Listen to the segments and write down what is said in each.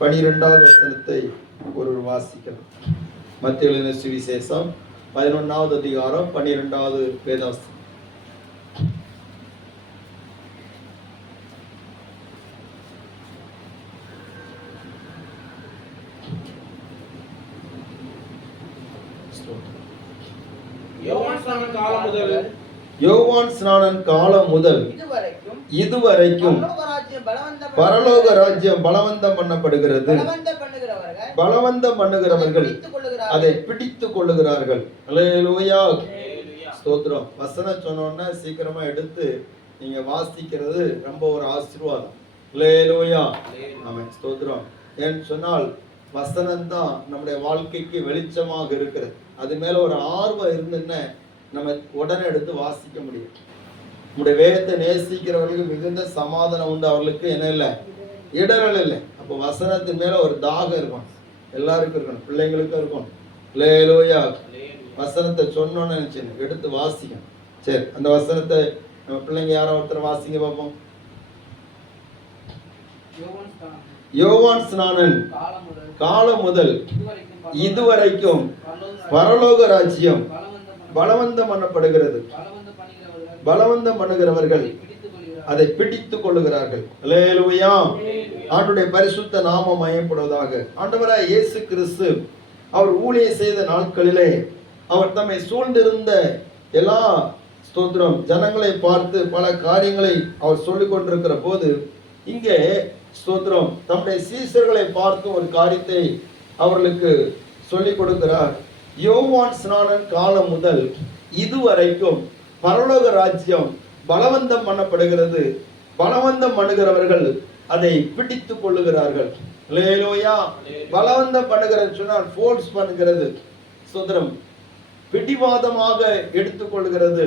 12வது வசனத்தை ஒருவர் வாசிக்கலாம். மத்தேயு எழுதின சுவிசேஷம் 11வது அதிகாரம் 12வது வேதவசனம். யோவான் ஸ்நானன் காலம் முதல் இதுவரைக்கும் பரலோக ராஜ்யம் பலவந்தம் பண்ணப்படுகிறது. பலவந்தம் பண்ணுகிறவர்கள் அதை பிடித்துக் கொள்ளுகிறார்கள். அல்லேலூயா, ஸ்தோத்திரம். வசனம் சொன்னோன்னா சீக்கிரமா எடுத்து நீங்க வாசிக்கிறது ரொம்ப ஒரு ஆசீர்வாதம். அல்லேலூயா, ஆமென், ஸ்தோத்திரம். ஏன்னு சொன்னால் வசனம் தான் நம்முடைய வாழ்க்கைக்கு வெளிச்சமாக இருக்கிறது. அது மேல ஒரு ஆர்வம் இருந்துன்னா நம்ம உடனே எடுத்து வாசிக்க முடியும். நம்முடைய வேதத்தை நேசிக்கிறவர்களுக்கு மிகுந்த சமாதானம் உண்டு. அவர்களுக்கு என்ன இல்லை, இடரல் இல்லை. அப்போ வசனத்தின் மேல ஒரு தாகம் இருக்கும், எல்லாருக்கும் இருக்கணும், பிள்ளைங்களுக்கும் இருக்கணும். அல்லேலூயா, வசனத்தை சொன்னோன்னு நினைச்சு எடுத்து வாசிக்கணும். சரி, அந்த வசனத்தை நம்ம பிள்ளைங்க யாரோ ஒருத்தர் வாசிங்க பார்ப்போம். யோவான் ஸ்நானன் காலம் முதல் இதுவரைக்கும் பரலோக ராஜ்யம் பலவந்தம் பண்ணப்படுகிறது. பலவந்தம் பண்ணுகிறவர்கள் அதை பிடித்துக் கொள்ளுகிறார்கள். அல்லேலூயா, ஆண்டவருடைய பரிசுத்த நாமம் மகிமைப்படுவதாக. ஆண்டவராய் இயேசு கிறிஸ்து அவர் ஊழியம் செய்த நாட்களிலே அவர் தம்மை சூழ்ந்திருந்த எல்லா ஸ்தோத்திரம் ஜனங்களை பார்த்து பல காரியங்களை அவர் சொல்லிக் கொண்டிருக்கிற போது இங்கே ஸ்தோத்திரம் தம்முடைய சீசர்களை பார்த்து ஒரு காரியத்தை அவர்களுக்கு சொல்லிக் கொடுக்கிறார். யோவான் ஸ்நானன் காலம் முதல் இதுவரைக்கும் பரலோக ராஜ்யம் பலவந்தம் பண்ணப்படுகிறது. பலவந்தம் பண்ணுகிறவர்கள் அதை பிடித்துக் கொள்ளுகிறார்கள். அல்லேலூயா, பலவந்தம் பண்ணுகிறது சொன்னால் ஃபோர்ஸ் பண்ணுகிறது, சுதந்திரம் பிடிவாதமாக எடுத்துக்கொள்கிறது,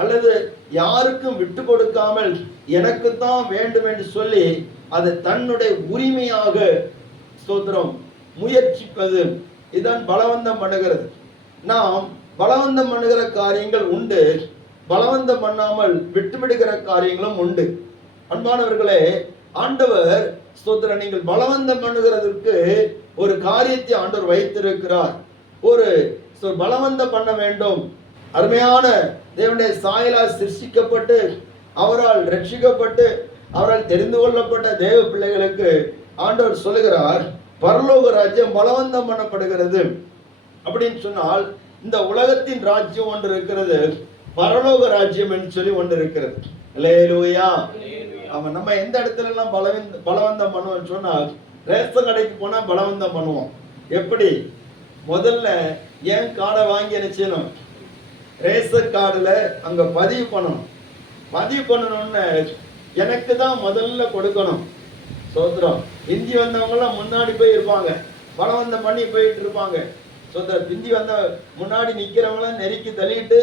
அல்லது யாருக்கும் விட்டு கொடுக்காமல் எனக்கு தான் வேண்டும் என்று சொல்லி அதை தன்னுடைய உரிமையாக ஸ்தோத்திரம் முயற்சிப்பது, இதான் பலவந்தம் பண்ணுகிறது. நாம் பலவந்தம் பண்ணுகிற காரியங்கள் உண்டு, பலவந்தம் பண்ணாமல் விட்டுவிடுகிற காரியங்களும் உண்டு. அன்பானவர்களே, ஆண்டவர் ஸ்தோத்திரம் நீங்கள் பலவந்தம் பண்ணுகிறதற்கு ஒரு காரியத்தை ஆண்டவர் வைத்திருக்கிறார். ஒரு பலவந்தம் பண்ண வேண்டும். அருமையான தேவனுடைய சாயலால் சிருஷ்டிக்கப்பட்டு அவரால் ரட்சிக்கப்பட்டு அவரால் தெரிந்து கொள்ளப்பட்ட தேவ பிள்ளைகளுக்கு ஆண்டவர் சொல்லுகிறார், பரலோக ராஜ்யம் பலவந்தம் பண்ணப்படுகிறது. அப்படின்னு சொன்னால் இந்த உலகத்தின் ராஜ்யம் ஒன்று இருக்கிறது, பரலோக ராஜ்யம் என்று சொல்லி ஒன்று இருக்கிறது. அல்லேலூயா, அவன் நம்ம எந்த இடத்துல எல்லாம் பலவந்தம் பண்ணுவோம் சொன்னால், ரேஷன் கடைக்கு போனா பலவந்தம் பண்ணுவோம். எப்படி? முதல்ல ஏன் கார்டை வாங்கி என்ன செய்யணும், ரேஷன் கார்டுல அங்க பதிவு பண்ணணும். பதிவு பண்ணணும்னு எனக்கு தான் முதல்ல கொடுக்கணும். சோத்திரம், இந்தி வந்தவங்க எல்லாம் முன்னாடி போய் இருப்பாங்க, பலவந்தம் பண்ணி போயிட்டு இருப்பாங்க. சோத்திரம், பிந்தி வந்த முன்னாடி நிக்கிறவங்களாம் நெருக்கி தள்ளிட்டு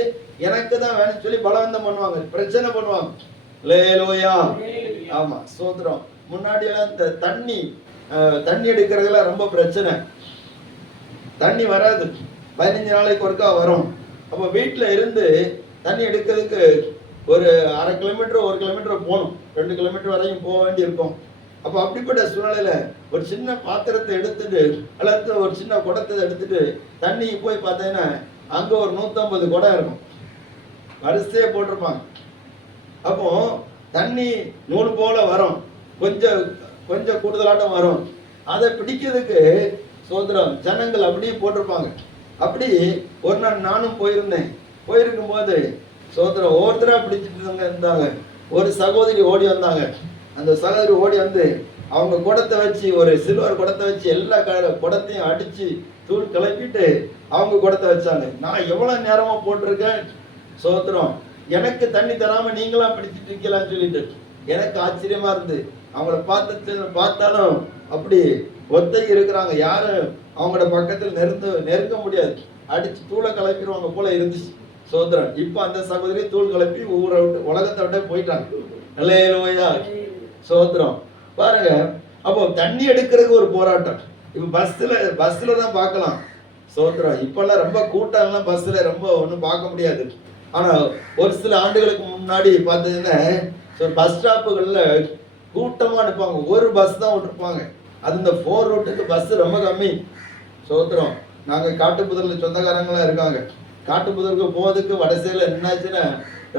எனக்கு தான் வேணும்னு சொல்லி பலவந்தம் பண்ணுவாங்க, பிரச்சனை பண்ணுவாங்க. அல்லேலூயா, ஆமா, சோத்திரம். முன்னாடி எல்லாம் இந்த தண்ணி எடுக்கிறதுல ரொம்ப பிரச்சனை, தண்ணி வராது, 15 நாளைக்கு ஒருக்கா வரும். அப்போ வீட்டுல இருந்து தண்ணி எடுக்கிறதுக்கு ஒரு 1/2 கிலோமீட்டர் 1 கிலோமீட்டர் போகணும், 2 கிலோமீட்டர் வரைக்கும் போக வேண்டி இருக்கும். அப்போ அப்படிப்பட்ட சூழ்நிலையில ஒரு சின்ன பாத்திரத்தை எடுத்துட்டு அல்லது ஒரு சின்ன குடத்தை எடுத்துட்டு தண்ணிக்கு போய் பார்த்தீங்கன்னா அங்க ஒரு 150 குடம் இருக்கும், வரிசையே போட்டிருப்பாங்க. அப்போ தண்ணி நூல் போல வரும், கொஞ்சம் கூடுதலாட்டம் வரும். அதை பிடிக்கிறதுக்கு சோதரம் ஜனங்கள் அப்படியே போட்டிருப்பாங்க. அப்படி ஒரு நாள் நானும் போயிருக்கும் போது சோதரம் ஒவ்வொருத்தரா பிடிச்சிட்டு இருந்தாங்க. ஒரு சகோதரி ஓடி வந்தாங்க. அந்த சகோதரி ஓடி வந்து அவங்க குடத்தை வச்சு, ஒரு சில்வர் குடத்தை வச்சு எல்லா குடத்தையும் அடிச்சு தூள் கிளப்பிட்டு அவங்க குடத்தை வச்சாங்க. நான் எவ்வளவு நேரமா போட்டிருக்கேன் சோத்திரம், எனக்கு தண்ணி தராம நீங்களா பிடிச்சிட்டு இருக்கலாம்னு சொல்லிட்டு எனக்கு ஆச்சரியமா இருந்து அவங்கள பார்த்தாலும் அப்படி ஒத்தைக்கு இருக்கிறாங்க, யாரும் அவங்களோட பக்கத்தில் நெருங்க முடியாது, அடிச்சு தூளை கிளப்பிடுவாங்க போல இருந்துச்சு. சோதரன் இப்ப அந்த சகோதரி தூள் கிளப்பி ஊரை விட்டு உலகத்தை விட்டு போயிட்டாங்க. அல்லேலூயா, சோத்திரம். பாருங்க, அப்போ தண்ணி எடுக்கிறதுக்கு ஒரு போராட்டம். இப்ப பஸ்ல தான் பார்க்கலாம். சோத்திரம், இப்பெல்லாம் ரொம்ப கூட்டம்லாம் பஸ்ல ரொம்ப ஒன்றும் பார்க்க முடியாது. ஆனா ஒரு சில ஆண்டுகளுக்கு முன்னாடி பார்த்தீங்கன்னா பஸ் ஸ்டாப்புகள்ல கூட்டமா அனுப்பாங்க, ஒரு பஸ் தான் விட்டுருப்பாங்க. அது இந்த 4 ரூட்டுக்கு பஸ் ரொம்ப கம்மி. சோத்திரம். நாங்க காட்டுப்புதர்ல சொந்தக்காரங்களாம் இருக்காங்க. காட்டுப்புதருக்கு போறதுக்கு வடசையில என்னாச்சுன்னா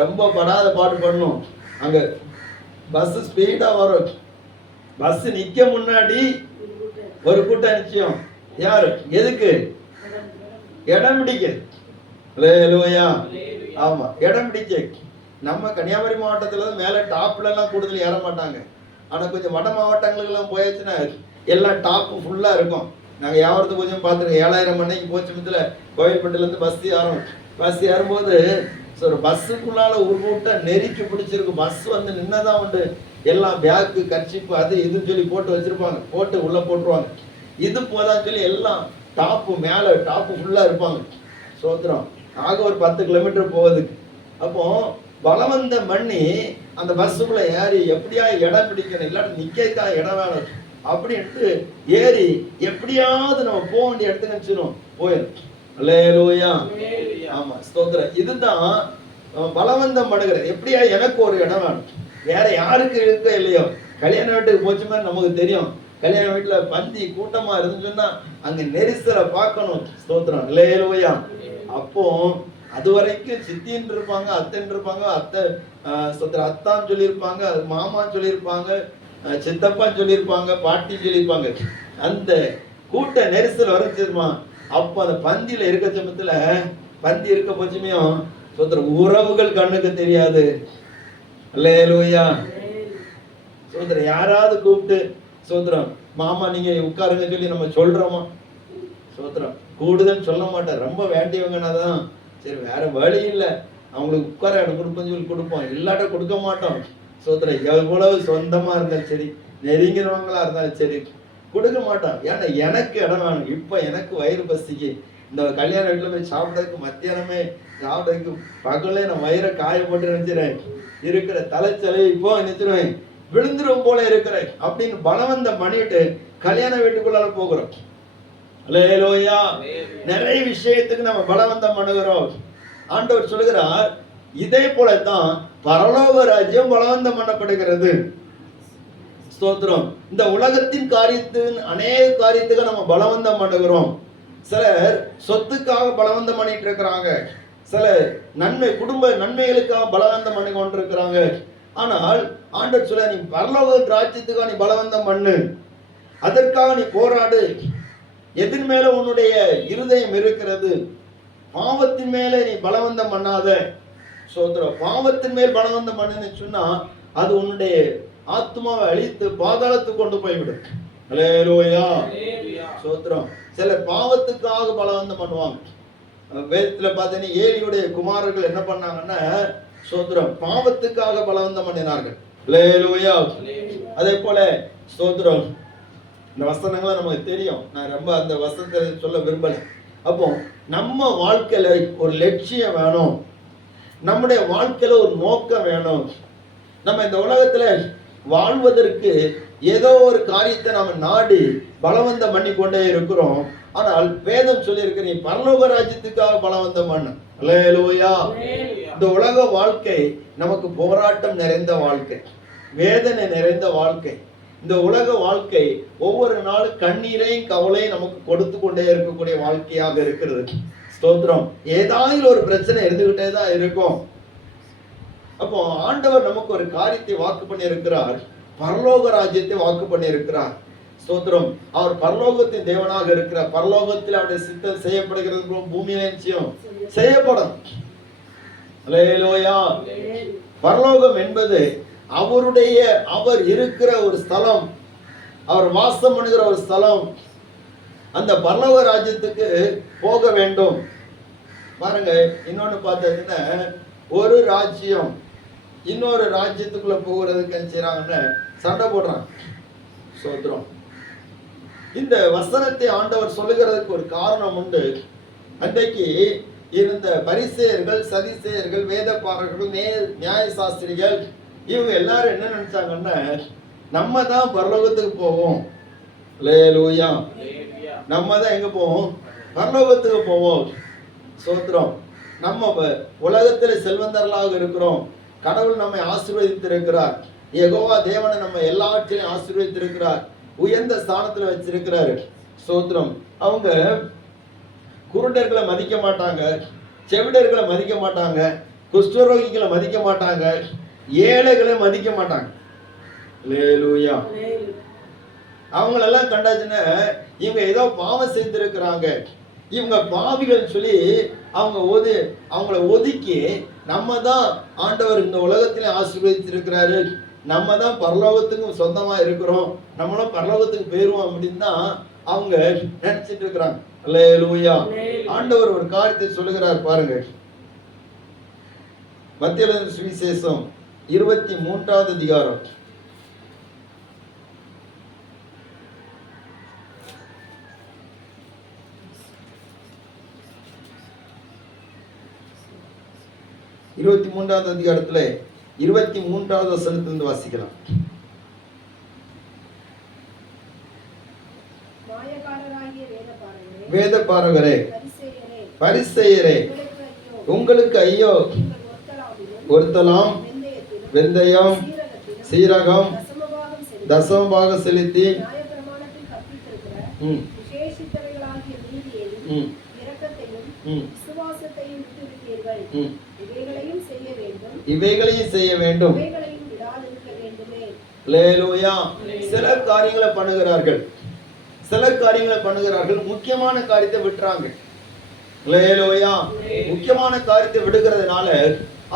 ரொம்ப படாத பாடு பண்ணணும். அங்க பஸ் ஸ்பீடா வரும். பஸ் நிக்க முன்னாடி ஒரு கூட்டம் நிச்சயம். யாரு எதுக்கு? இடம் பிடிக்க. அல்லேலூயா. ஆமா, இடம் பிடிக்க. நம்ம கன்னியாகுமரி மாவட்டத்துல மேல டாப்ல எல்லாம் கூடுதல் ஏற மாட்டாங்க. ஆனா கொஞ்சம் வட மாவட்டங்களுக்கு எல்லாம் போயாச்சுன்னா எல்லாம் டாப் ஃபுல்லா இருக்கும். நாங்க யாவரத்து கொஞ்சம் பார்த்துருக்கோம். 7000 மணிக்கு போச்சமத்துல கோயில்பட்டில இருந்து பஸ் ஏறும்போது ஒரு பஸ்ஸுக்குள்ளால ஒரு கூட்டம் நெருக்கி பிடிச்சிருக்கு. பஸ் வந்து நின்னதான் உண்டு. எல்லாம் பேக்கு கர்ச்சிப்பு அது இதுன்னு சொல்லி போட்டு வச்சிருப்பாங்க. போட்டு உள்ள போட்டுருவாங்க. இது போதான்னு சொல்லி எல்லாம் டாப்பு மேல டாப்பு ஃபுல்லா இருப்பாங்க. சோத்திரம். ஆக ஒரு 10 கிலோமீட்டர் போவதுக்கு. அப்போ பலவந்தம் பண்ணி அந்த பஸ்ஸுக்குள்ள ஏறி எப்படியா இடம் பிடிக்கணும், இல்லாட்டி நிக்கா இடம் வேணும் அப்படின்ட்டு ஏறி எப்படியாவது நம்ம போக வேண்டிய இடத்துக்கு நினைச்சிடும் போயிடும். அல்லேலூயா. ஆமா, ஸ்தோத்திரம். இதுதான் பலவந்தம் பண்ணுகிற. எப்படியா எனக்கு ஒரு இடம் வேணும், வேற யாருக்கு இருக்க இல்லையோ. கல்யாண வீட்டுக்கு போச்சுமே நமக்கு தெரியும். கல்யாண வீட்டுல பந்தி கூட்டமா இருந்துச்சுன்னா அங்க நெரிசலை பார்க்கணும். ஸ்தோத்திரம். அல்லேலூயா. அப்போ அது வரைக்கும் சித்தின்னு இருப்பாங்க, அத்தைன்னு இருப்பாங்க, அத்தை அத்தான்னு சொல்லியிருப்பாங்க, மாமான்னு சொல்லியிருப்பாங்க, சித்தப்பான்னு சொல்லியிருப்பாங்க, பாட்டின்னு சொல்லியிருப்பாங்க. அந்த கூட்ட நெரிசல் வரைச்சிருமா. அப்போ அந்த பந்தியில இருக்க சமயத்துல பந்தி இருக்க பட்சமையும் சோத்திரம் உறவுகள் கண்ணுக்கு தெரியாது. அல்லேலூயா. சோத்திரம். யாராவது கூப்பிட்டு சோத்திரம் மாமா நீங்க உட்காருங்க சொல்லி நம்ம சொல்றோமா? சோத்திரம். கூடுதல் சொல்ல மாட்டேன். ரொம்ப வேண்டியவங்கன்னா தான் சரி வேற வழி இல்லை அவங்களுக்கு உட்கார இடம் கொடுப்போம் சொல்லி கொடுப்போம். இல்லாட்ட கொடுக்க மாட்டோம். சோத்திரம். எவ்வளவு சொந்தமா இருந்தாலும் சரி, நெருங்கினவங்களா இருந்தாலும் சரி கொடுக்க மாட்டோம். ஏன்னா எனக்கு இடம் வேணும். இப்ப எனக்கு வயிறு பசிக்கு. இந்த கல்யாண வீட்டுல போய் சாப்பிட்றதுக்கு மத்தியானமே சாப்பிட்றதுக்கு பகலே நான் வயிறை காய போட்டு நினைச்சிறேன். இருக்கிற தலைச்சலை இப்போ நினைச்சிருவேன் விழுந்துரும் போல இருக்கிறேன் அப்படின்னு பலவந்தம் பண்ணிட்டு கல்யாண வீட்டுக்குள்ளால போகிறோம். அல்லேலூயா. நிறைய விஷயத்துக்கு நம்ம பலவந்தம் பண்ணுகிறோம். ஆண்டவர் சொல்லுகிறார் இதே போலத்தான் பரலோக ராஜ்யம் பலவந்தம் பண்ணப்படுகிறது. ஸ்தோத்திரம். இந்த உலகத்தின் காரியத்தின் அநேக காரியத்துக்கு நம்ம பலவந்தம் பண்ணுகிறோம். சிலர் சொத்துக்காக பலவந்தம் பண்ணிட்டு இருக்கிறாங்க. சிலர் நன்மை குடும்ப நன்மைகளுக்காக பலவந்தம் பண்ணி கொண்டிருக்கிறாங்க. ஆனால் ஆண்டவர் சொல்ல நீ பரலோக ராஜ்யத்துக்காக நீ பலவந்தம் பண்ணு, அதற்காக நீ போராடு. எதிர் மேல உன்னுடைய இருதயம் இருக்கிறது. பாவத்தின் மேல நீ பலவந்தம் பண்ணாத. சோத்திரம். பாவத்தின் மேல் பலவந்தம் பண்ணுன்னு சொன்னா அது உன்னுடைய ஆத்மாவை அழித்து பாதாளத்துக்கு கொண்டு போய்விடும். அல்லேலூயா. சோத்திரம். சில பாவத்துக்காக பலவந்தம் பண்ணுவாங்க. வேதத்துல பார்த்தீங்கன்னா ஏலியுடைய குமாரர்கள் என்ன பண்ணாங்கன்னா சோத்திரம் பாவத்துக்காக பலவந்தம் பண்ணினார்கள். அல்லேலூயா. அதே போல ஸ்தோத்திரம். இந்த வசனங்களை நமக்கு தெரியும். நான் ரொம்ப அந்த வசனத்தை சொல்ல விரும்பல. அப்போ நம்ம வாழ்க்கையில ஒரு லட்சியம் வேணும். நம்முடைய வாழ்க்கையில ஒரு நோக்கம் வேணும். நம்ம இந்த உலகத்துல வாழ்வதற்கு ஏதோ ஒரு காரியத்தை நம்ம நாடி பலவந்தம் பண்ணி கொண்டே இருக்கிறோம். ஆனால் வேதம் சொல்லி இருக்கிற நீ பரலோக ராஜ்யத்துக்காக பலவந்தம் பண்ண. அல்லேலூயா. இந்த உலக வாழ்க்கை நமக்கு போராட்டம் நிறைந்த வாழ்க்கை, வேதனை நிறைந்த வாழ்க்கை. இந்த உலக வாழ்க்கை ஒவ்வொரு நாளும் கண்ணீரையும் கவலையும் நமக்கு கொடுத்து கொண்டே இருக்கக்கூடிய வாழ்க்கையாக இருக்கிறது. ஸ்தோத்திரம். ஏதாவது ஒரு பிரச்சனை இருந்துகிட்டே தான் இருக்கும். அப்போ ஆண்டவர் நமக்கு ஒரு காரியத்தை வாக்கு பண்ணி இருக்கிறார். பரலோக ராஜ்யத்தை வாக்கு பண்ணி இருக்கிறார். ஸ்தோத்திரம். அவர் பரலோகத்தின் தேவனாக இருக்கிறார். பரலோகத்தில் அவருடைய சித்தம் செய்யப்படுகிறது, பூமியிலே நிச்சயம் செய்யப்படும். அல்லேலூயா. பரலோகம் என்பது அவர் இருக்கிற ஒரு ஸ்தலம், அவர் வாசம் பண்ணுகிற ஒரு ஸ்தலம். அந்த பரலோக ராஜ்யத்துக்கு போக வேண்டும். பாருங்க, இன்னொன்னு பார்த்தீங்கன்னா ஒரு ராஜ்யம் இன்னொரு ராஜ்யத்துக்குள்ள போகிறதுக்கு என்ன செய்யறாங்கன்னு சண்டை போடுறாங்க. சோத்திரம். இந்த வசனத்தை ஆண்டவர் சொல்லுகிறதுக்கு ஒரு காரணம் உண்டு. அன்றைக்கு இருந்த பரிசேயர்கள், சதிசேயர்கள், வேதபாரகர்கள், நியாய சாஸ்திரிகள் இவங்க எல்லாரும் என்ன நினைச்சாங்கன்னா நம்ம தான் பரலோகத்துக்கு போவோம். அல்லேலூயா. நம்ம தான் எங்க போவோம்? பரலோகத்துக்கு போவோம். சோத்திரம். நம்ம உலகத்தில் செல்வந்தர்களாக இருக்கிறோம். கடவுள் நம்மை ஆசீர்வதித்திருக்கிறார். யெகோவா தேவனை நம்ம எல்லாவற்றையும் ஆசீர்வதித்திருக்கிறார். உயர்ந்த ஸ்தானத்துல வச்சிருக்கிறாரு. ஸ்தோத்திரம். அவங்க குருடர்களை மதிக்க மாட்டாங்க, செவிடர்களை மதிக்க மாட்டாங்க, குஷ்டரோகிகளை மதிக்க மாட்டாங்க, ஏழைகளை மதிக்க மாட்டாங்க. அல்லேலூயா. அவங்களெல்லாம் கண்டாச்சுன்னா இவங்க ஏதோ பாவம் செய்திருக்கிறாங்க, இவங்க பாவிகள் சொல்லி அவங்கள ஒதுக்கி நம்ம தான் ஆண்டவர் இந்த உலகத்திலே ஆசீர்வதித்திருக்கிறாரு, நம்ம தான் பரலோகத்துக்கும் சொந்தமா இருக்கிறோம், நம்மளும் பரலோகத்துக்கு போயிருவோம் அப்படின்னு தான் அவங்க நினைச்சிட்டு இருக்கிறாங்க. அல்லேலூயா. ஆண்டவர் ஒரு காரியத்தை சொல்லுகிறார் பாருங்க. மத்திய எழுதின சுவிசேஷம் 23வது அதிகாரம் 23வது அதிகாரத்துல 23வது வசனத்திலிருந்து வாசிக்கலாம். வேதபாரகரே, பரிசேயரே, உங்களுக்கு ஐயோ, ஒருத்தலாம், வெந்தயம், சீரகம் தசமபாக செலுத்தி இவைகளையும் செய்ய வேண்டும். அல்லேலூயா. சில காரியங்களை பண்ணுகிறார்கள், முக்கியமான காரியத்தை விட்டுறாங்க. அல்லேலூயா. முக்கியமான காரியத்தை விடுகிறதுனால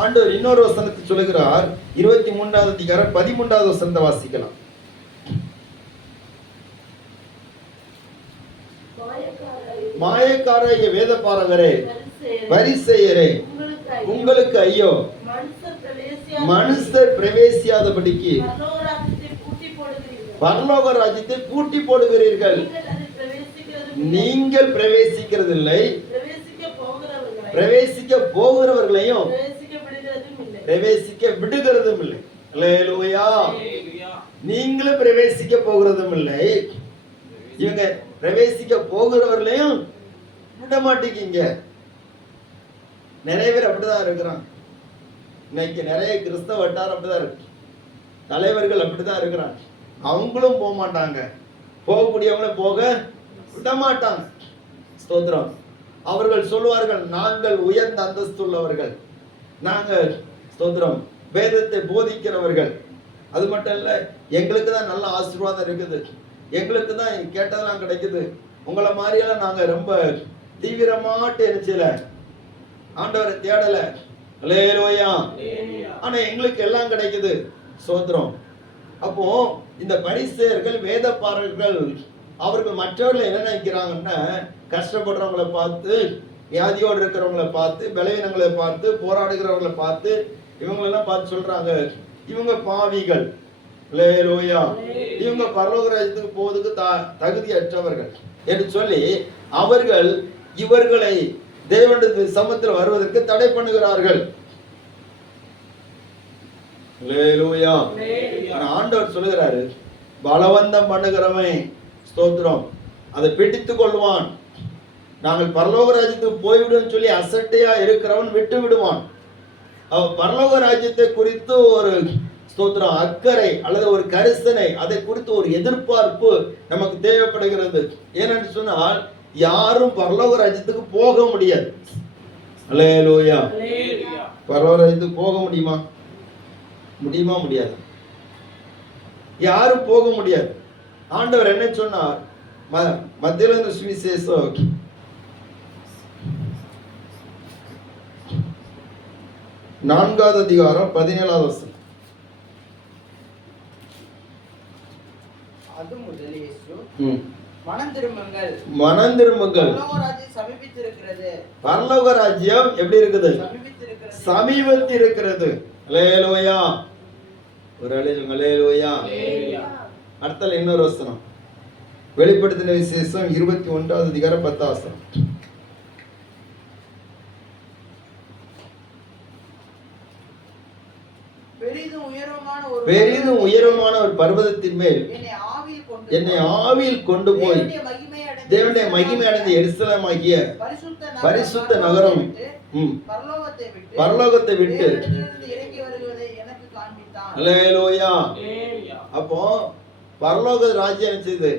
ஆண்டவர் இன்னொரு வசனத்தை சொல்லுகிறார். 23வது அதிகாரம் 13வது வசனத்தை வாசிக்கலாம். மாயக்காரராகிய வேதபாரகரே, பரிசேயரே, உங்களுக்கு ஐயோ, மனுஷர் பிரவேசியாதபடிக்கு பரலோக ராஜ்யத்தை பூட்டி போடுகிறீர்கள். நீங்கள் பிரவேசிக்கிறதில்லை, பிரவேசிக்க போகிறவர்களையும் பிரவேசிக்க விடுகிறதும் இல்லை. அல்லேலூயா. நீங்களும் பிரவேசிக்க போகிறதும் இல்லை, இவங்க பிரவேசிக்க போகிறவர்களையும் விட மாட்டேங்க. நிறைய பேர் அப்படிதான் இருக்கிறாங்க. இன்னைக்கு நிறைய கிறிஸ்தவ வட்டாரம் அப்படிதான் இருக்கு, தலைவர்கள் அப்படிதான் இருக்கிறாங்க. அவங்களும் போக மாட்டாங்க, போகக்கூடியவங்களும் போக விட மாட்டாங்க. ஸ்தோத்திரம். அவர்கள் சொல்லுவார்கள், நாங்கள் உயர்ந்த அந்தஸ்துள்ளவர்கள், நாங்கள் ஸ்தோத்திரம் வேதத்தை போதிக்கிறவர்கள், அது மட்டும் இல்ல எங்களுக்கு தான் நல்ல ஆசீர்வாதம் இருக்குது, எங்களுக்கு தான் கேட்டதெல்லாம் கிடைக்குது, உங்களை மாதிரியெல்லாம் நாங்க ரொம்ப தீவிரமாட்டு நினைச்சல ஆண்டவரை தேடல. அல்லேலூயா. ஆனா எங்களுக்கு எல்லாம் கிடைக்குது. ஸ்தோத்திரம். அப்போ இந்த பரிசேயர்கள் வேதபாரகர்கள் அவர்கள் மற்றவர்களை என்ன நினைக்கிறாங்கன்னா, கஷ்டப்படுறவங்களை பார்த்து, வியாதியோடு இருக்கிறவங்களை பார்த்து, பலவீனங்களை பார்த்து, போராடுகிறவங்களை பார்த்து, இவங்களெல்லாம் பார்த்து சொல்றாங்க, இவங்க பாவிகள், அல்லேலூயா, இவங்க பரலோக ராஜ்யத்துக்கு போவதுக்கு தகுதியற்றவர்கள் என்று சொல்லி அவர்கள் இவர்களை தேவனுடைய சமூகத்தில் வருவதற்கு தடை பண்ணுகிறார்கள். அல்லேலூயா. ஆண்டவர் சொல்லுகிறாரு, பலவந்தம் பண்ணுகிறவன் ஸ்தோத்திரம் அதை பிடித்துக் கொள்வான், நாங்கள் பரலோக ராஜ்யத்துக்கு போய்விடும் சொல்லி அசட்டையா இருக்கிறவன் விட்டு விடுவான். பரலோக ராஜ்யத்தை குறித்து ஒரு ஸ்தோத்திரம் அக்கறை அல்லது ஒரு கரிசனை, அதை குறித்து ஒரு எதிர்பார்ப்பு நமக்கு தேவைப்படுகிறது. ஏனென்று சொன்னால் யாரும் பரலோக ராஜ்யத்துக்கு போக முடியாது. அல்லேலூயா. பரலோக ராஜ்யத்துக்கு போக முடியுமா? முடியாது. யாரும் போக முடியாது. ஆண்டவர் என்ன சொன்னார்? மத்திய எழுதின சுவிசேஷம் 4வது அதிகாரம் 17வது வசனம். அது முதல் இயேசு, மனம் திரும்புங்கள், பரலோக ராஜ்யம் சமீபித்திருக்கிறது. பரலோக ராஜ்யம் எப்படி இருக்குது? சமீபத்திருக்கிறது. அல்லேலூயா. ஒரு அல்லேலூயா. அடுத்த இன்னொரு வசனம், வெளிப்படுத்தின விசேஷம் 21வது அதிகாரம் 10வது வசனம். பெரிதும் உயரமான ஒரு பர்வதத்தின் மேல் என்னை ஆவியில் கொண்டு போய் தேவனுடைய மகிமை அடைந்த எருசலேமாகிய பரிசுத்த நகரம் பரலோகத்தை விட்டு. அல்லேலூயா. அப்போ பரலோக ராஜ்யம் செய்து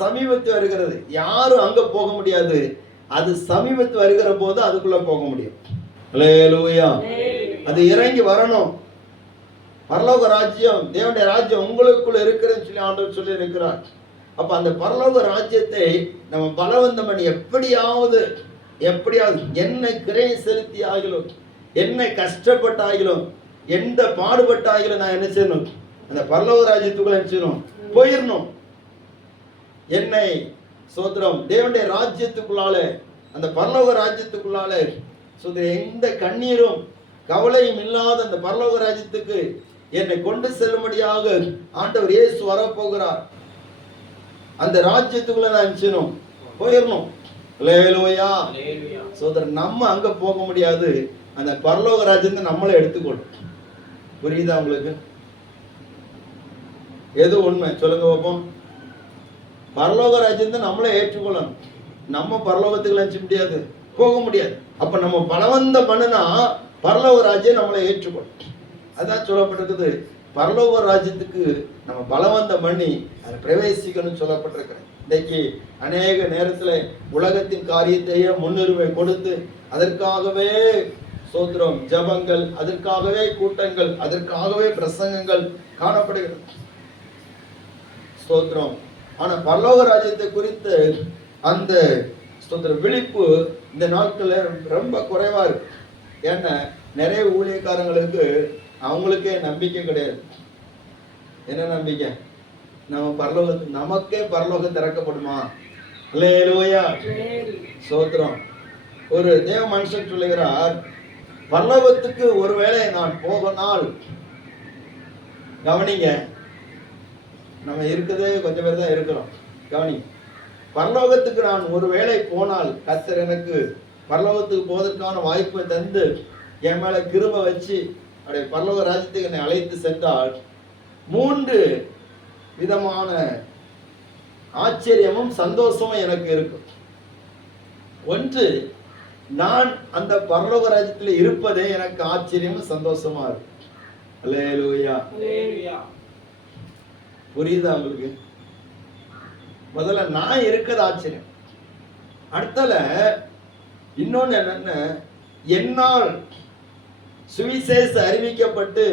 சமீபத்து வருகிறது. யாரும் அங்க போக முடியாது. அது சமீபத்து வருகிற போது அதுக்குள்ள போக முடியும். அல்லேலூயா. அது இறங்கி வரணும். பரலோக ராஜ்யம், தேவனுடைய ராஜ்யம் உங்களுக்குள்ள இருக்கிறதுன்னு சொல்லி ஆண்டவர் சொல்லி இருக்கிறார். அப்ப அந்த பரலோக ராஜ்யத்தை நம்ம பலவந்தம் பண்ணி எப்படியாவது என்னை கிரை செலுத்தி ஆகிலும், என்னை கஷ்டப்பட்ட ஆகிலும், எந்த பாடுபட்ட ஆகிலும் நான் என்ன செய்யணும்? அந்த பரலோக ராஜ்யத்துக்குள்ள என்ன செய்யணும்? போயிடணும். என்னை சோத்திரம் தேவனுடைய ராஜ்யத்துக்குள்ளால, அந்த பரலோக ராஜ்யத்துக்குள்ளால எந்த கண்ணீரும் கவலையும் இல்லாத அந்த பரலோக ராஜ்யத்துக்கு என்னை கொண்டு செல்லும்படியாக ஆண்டவர் இயேசு வரப்போகிறார். அந்த ராஜ்யத்துக்குள்ள நான் செய்யணும், போயிடணும். அல்லேலூயா. சோதரன் நம்ம அங்க போக முடியாது. அந்த பரலோக ராஜ்யத்தை நம்மளை எடுத்துக்கொள்ளும். புரியுதா உங்களுக்கு? எது உண்மை சொல்லுங்க பார்ப்போம். பரலோக ராஜ்யத்தை நம்மளே ஏற்றுக்கொள்ளணும். நம்ம பரலோகத்துக்கு நினைச்ச முடியாது, போக முடியாது. அப்ப நம்ம பலவந்தம் பண்ணுனா பரலோக ராஜ்யம் நம்மளை ஏற்றுக்கொள்ளும். அதான் சொல்லப்பட்டிருக்குது. பரலோக ராஜ்யத்துக்கு நம்ம பலவந்தம் பண்ணி அதை பிரவேசிக்கணும்னு சொல்லப்பட்டிருக்கிறேன். இன்னைக்கு அநேக நேரத்தில் உலகத்தின் காரியத்தையே முன்னுரிமை கொடுத்து அதற்காகவே சோத்திரம் ஜபங்கள், அதற்காகவே கூட்டங்கள், அதற்காகவே பிரசங்கங்கள் காணப்படுகிறது. ஸ்தோத்திரம். ஆனா பரலோக ராஜ்யத்தை குறித்து அந்த விழிப்பு இந்த நாட்கள்ல ரொம்ப குறைவா இருக்கு. ஏன்னா நிறைய ஊழியக்காரங்களுக்கு அவங்களுக்கே நம்பிக்கை கிடையாது. என்ன நம்பிக்கை? நம்ம பரலோகத்துக்கு, நமக்கே பரலோகம் திறக்கப்படுமா? அல்லேலூயா. ஸ்தோத்திரம். ஒரு தேவ மனுஷன் சொல்லுகிறார், பரலோகத்துக்கு ஒருவேளை நான் போகனால், கவனிங்க, நம்ம இருக்கிறதே கொஞ்சம் பேர் தான் இருக்கிறோம். கவனி, பரலோகத்துக்கு நான் ஒருவேளை போனால், கர்த்தர் எனக்கு பரலோகத்துக்கு போவதற்கான வாய்ப்பை தந்து என் மேல கிருபை வச்சு அப்படியே பரலோக ராஜ்யத்துக்கு என்னை அழைத்து சென்றால் 3 விதமான ஆச்சரியமும் சந்தோஷமும் எனக்கு இருக்கும். ஒன்று, நான் அந்த பரலோக ராஜ்யத்தில் இருப்பதே எனக்கு ஆச்சரியமும் சந்தோஷமா இருக்கும். அல்லேலூயா. புரியுதா உங்களுக்கு? முதல்ல நான் இருக்கிறது ஆச்சரியம். அடுத்தல இன்னொன்னு என்னன்னா, என்னால் சுவிசேஷ அறிவிக்கப்பட்டு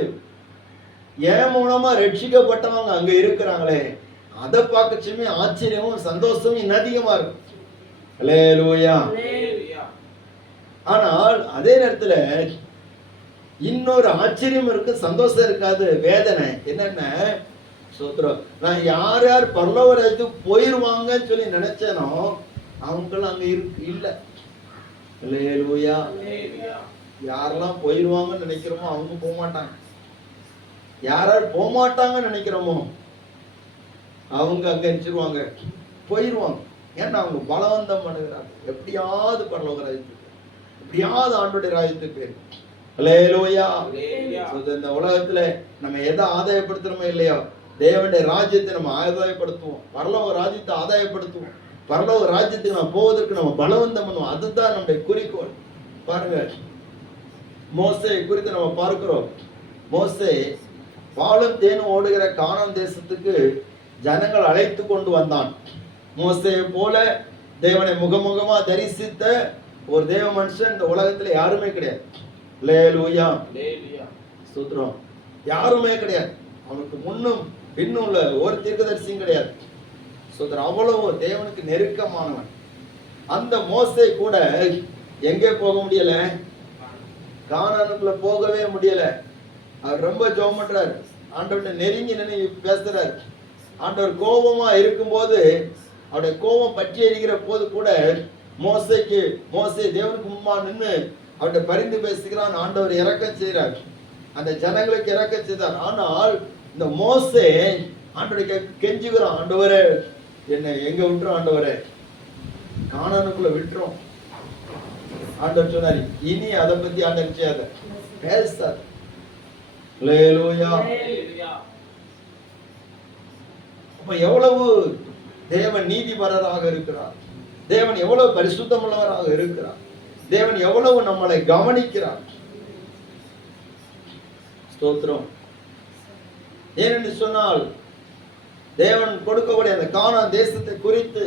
என் மூலமா ரட்சிக்கப்பட்டவங்க அங்க இருக்கிறாங்களே, அதை பார்க்கச்சுமே ஆச்சரியமும் சந்தோஷமும் இன்னும் அதிகமா இருக்கும். அல்லேலூயா. ஆனால் அதே நேரத்துல இன்னொரு ஆச்சரியம் இருக்கு, சந்தோஷம் இருக்காது, வேதனை. என்னன்னா, சோத்ரம், நான் யார் யார் பரலோக ராஜ்யத்துக்கு போயிருவாங்கன்னு சொல்லி நினைச்சேனோ அவங்களும் அங்க இல்ல. அல்லேலூயா. யாரெல்லாம் போயிருவாங்கன்னு நினைக்கிறோமோ அவங்க போக மாட்டாங்க. யாரார் போக மாட்டாங்கன்னு நினைக்கிறோமோ அவங்க அங்க நினைச்சிருவாங்க, போயிருவாங்க. ஏன்னா அவங்க பலவந்தம் பண்ணுகிறாங்க. எப்படியாவது பரலோக ராஜ்யத்துக்கு, எப்படியாவது ஆண்டோடைய ராஜ்யத்துக்கு. அல்லேலூயா. இந்த உலகத்துல நம்ம எதை ஆதாயப்படுத்துறோமோ இல்லையோ, தேவனுடைய ராஜ்யத்தை நம்ம ஆதாயப்படுத்துவோம், பரலோக ராஜ்யத்தை ஆதாயப்படுத்துவோம். பரலோக ராஜ்யத்துக்கு நம்ம போவதற்கு நம்ம பலவந்தம் பண்ணுவோம். அதுதான் நம்முடைய குறிக்கோள். பாருங்க, மோசே குறித்து நம்ம பார்க்கிறோம். மோசே பாலும் தேனும் ஓடுகிற கானான் தேசத்துக்கு ஜனங்கள் அழைத்து கொண்டு வந்தான். மோசேயை போல தேவனை முகமுகமா தரிசித்த ஒரு தேவ மனுஷன் இந்த உலகத்துல யாருமே கிடையாது. அல்லேலூயா. ஸ்தோத்திரம். யாருமே கிடையாது. அவனுக்கு முன்னும் பின்னும் உள்ள ஒரு தீர்க்கதரிசியும் கிடையாது. ஸ்தோத்திரம். அவ்வளவு தேவனுக்கு நெருக்கமானவன். அந்த மோசே கூட எங்கே போக முடியல? கானானுக்குள்ள போகவே முடியல. அவர் ரொம்ப ஜெபம் பண்றாரு, ஆண்டவர்கிட்ட நெருங்கி நின்று பேசுறாரு. ஆண்டவர் கோபமா இருக்கும்போது, அவருடைய கோபம் பற்றி எரிகிற போது கூட மோசே தேவனுக்கு முன்பா நின்று அவர்கிட்ட பரிந்து பேசுகிறான். ஆண்டவர் இரக்கம் செய்கிறார், அந்த ஜனங்களுக்கு இரக்கம் செய்தார். ஆனால் இந்த மோசே ஆண்டவரை கெஞ்சுகிறான், ஆண்டவரே என்னை எங்க விட்டுரும், ஆண்டவரே கானானுக்குள்ள விட்டுரும். ஆண்டவர் சொன்னார், இனி அதை பத்தி ஆண்டவர் செய்யாத, பேசாத. அல்லேலூயா. அப்ப எவ்வளவு தேவன் நீதிபரராக இருக்கிறார், தேவன் எவ்வளவு பரிசுத்தமுள்ளவராக இருக்கிறார், தேவன் எவ்வளவு நம்மளை கவனிக்கிறார். ஸ்தோத்திரம். ஏனென்று சொன்னால் தேவன் கொடுக்கக்கூடிய அந்த கானான் தேசத்தை குறித்து,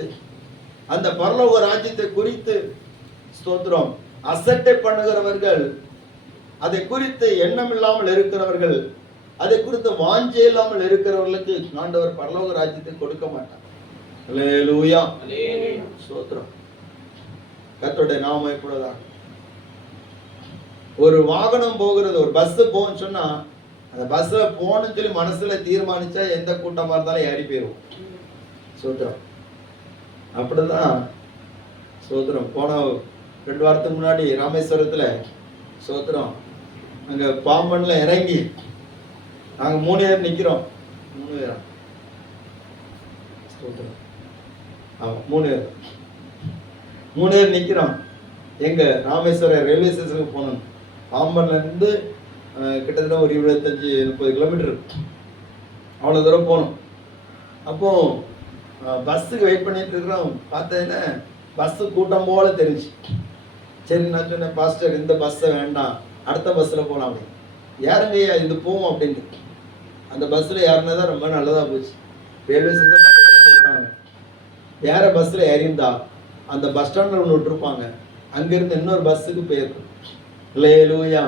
அந்த பரலோக ராஜ்யத்தை குறித்து ஸ்தோத்திரம் அசட்டை பண்ணுகிறவர்கள், அதை குறித்து எண்ணம் இல்லாமல் இருக்கிறவர்கள், அதை குறித்து வாஞ்சை இல்லாமல் இருக்கிறவர்களுக்கு ஆண்டவர் பரலோக ராஜ்யத்தை கொடுக்க மாட்டார். அல்லேலூயா, ஸ்தோத்திரம். கர்த்தருடைய நாமம் இப்பொழுதுதான். ஒரு வாகனம் போகிறது, ஒரு பஸ் போகுன்னு சொன்னா அந்த பஸ்ல போகணும்னு சொல்லி மனசுல தீர்மானிச்சா எந்த கூட்டமா இருந்தாலும் ஏறி போயிடும். ஸ்தோத்திரம். அப்படிதான் ஸ்தோத்திரம். போன 2 வாரத்துக்கு முன்னாடி ராமேஸ்வரத்துல ஸ்தோத்திரம் அங்க பாம்பன்ல இறங்கி நாங்க 3 பேர் நிக்கிறோம். 3 பேரா? ஸ்தோத்திரம். ஆமா 3 பேர். 3 பேர் நிக்கிறோம். எங்க ராமேஸ்வரம் ரயில்வே ஸ்டேஷனுக்கு போனோம். பாம்பன்ல இருந்து கிட்டத்தட்ட ஒரு 25-30 கிலோமீட்டர் அவ்வளோ தூரம் போனோம். அப்போ பஸ்ஸுக்கு வெயிட் பண்ணிட்டு இருக்கிறோம். பார்த்தேன்னா பஸ்ஸு கூட்டம் போல தெரிஞ்சு. சரி நான் சொன்னேன், பாஸ்டர் இந்த பஸ்ஸை வேண்டாம், அடுத்த பஸ்ஸில் போகலாம் அப்படின்னு. யாருங்கய்யா இது போவோம் அப்படின்ட்டு அந்த பஸ்ஸில் ஏறினா தான் ரொம்ப நல்லதாக போச்சு. ரயில்வே ஸ்டேஷன் பக்கத்தில் விட்டாங்க. வேற பஸ்ஸில் ஏறிந்தா அந்த பஸ் ஸ்டாண்டில் ஒன்று விட்டுருப்பாங்க, அங்கேருந்து இன்னொரு பஸ்ஸுக்கு போயிருக்கும். அல்லேலூயா.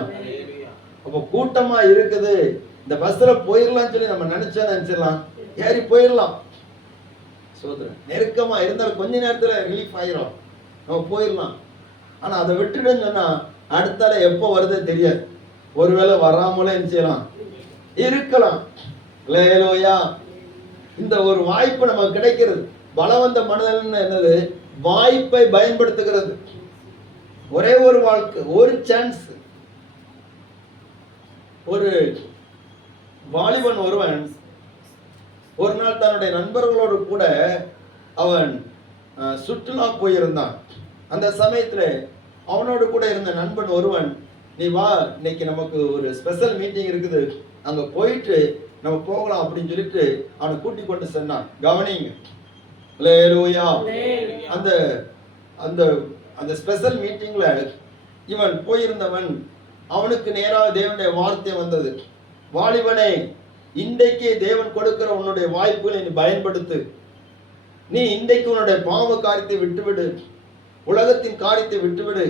அப்போ கூட்டமா இருக்குது, இந்த பஸ்ல போயிடலாம் சொல்லி நம்ம நினைச்சிடலாம், ஏறி போயிடலாம். சோதரன் நெருக்கமா இருந்தாலும் கொஞ்ச நேரத்துல ரிலீஃப் ஆயிரும், நம்ம போயிடலாம். ஆனா அதை விட்டுடுன்னு சொன்னா அடுத்தால எப்போ வருது தெரியாது. ஒருவேளை வராமலே செய்யலாம், இருக்கலாம். அல்லேலூயா. இந்த ஒரு வாய்ப்பு நமக்கு கிடைக்கிறது. பலவந்த மனதல்னு என்னது? வாய்ப்பை பயன்படுத்துகிறது. ஒரே ஒரு வாழ்க்கை, ஒரு சான்ஸ். ஒரு வாலிபன் ஒருவன் ஒரு நாள் தன்னுடைய நண்பர்களோடு கூட அவன் சுற்றுலா போயிருந்தான். அந்த சமயத்துல அவனோடு கூட இருந்த நண்பன் ஒருவன், நீ வா, இன்னைக்கு நமக்கு ஒரு ஸ்பெஷல் மீட்டிங் இருக்குது, அங்க போயிட்டு நம்ம போகலாம் அப்படின்னு சொல்லிட்டு அவனை கூட்டி கொண்டு சென்றான். கவனிங்க. அல்லேலூயா. அந்த அந்த அந்த ஸ்பெஷல் மீட்டிங்ல இவன் போயிருந்தவன், அவனுக்கு நேராக தேவனுடைய வார்த்தை வந்தது. வாலிபனே, இன்றைக்கு தேவன் கொடுக்கிற உன்னுடைய வாய்ப்புகளை நீ பயன்படுத்து. நீ இன்றைக்கு உன்னுடைய பாவ காரியத்தை விட்டுவிடு, உலகத்தின் காரியத்தை விட்டுவிடு.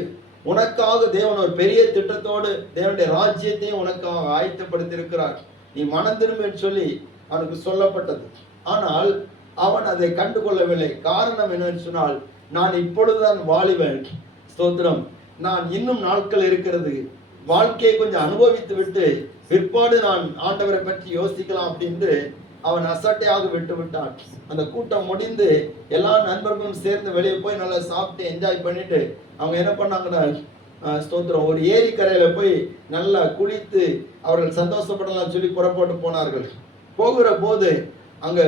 உனக்காக தேவன் ஒரு பெரிய திட்டத்தோடு தேவனுடைய ராஜ்யத்தையும் உனக்காக ஆயத்தப்படுத்தி இருக்கிறார். நீ மனம் திரும்புன்னு சொல்லி அவனுக்கு சொல்லப்பட்டது. ஆனால் அவன் அதை கண்டுகொள்ளவில்லை. காரணம் என்னன்னு சொன்னால், நான் இப்பொழுதுதான் வாலிபன், ஸ்தோத்திரம், நான் இன்னும் நாட்கள் இருக்கிறது, வாழ்க்கையை கொஞ்சம் அனுபவித்து விட்டு பிற்பாடு நான் ஆண்டவரை பற்றி யோசிக்கலாம் அப்படின்று அவன் அசட்டையாக விட்டு விட்டான். அந்த கூட்டம் முடிந்து எல்லா நண்பர்களும் சேர்ந்து வெளியே போய் நல்லா சாப்பிட்டு என்ஜாய் பண்ணிட்டு அவங்க என்ன பண்ணாங்கன்னா, ஸ்தோத்திரம், ஒரு ஏரிக்கரையில போய் நல்லா குளித்து அவர்கள் சந்தோஷப்படலாம் சொல்லி புறப்பட்டு போனார்கள். போகிற போது அங்க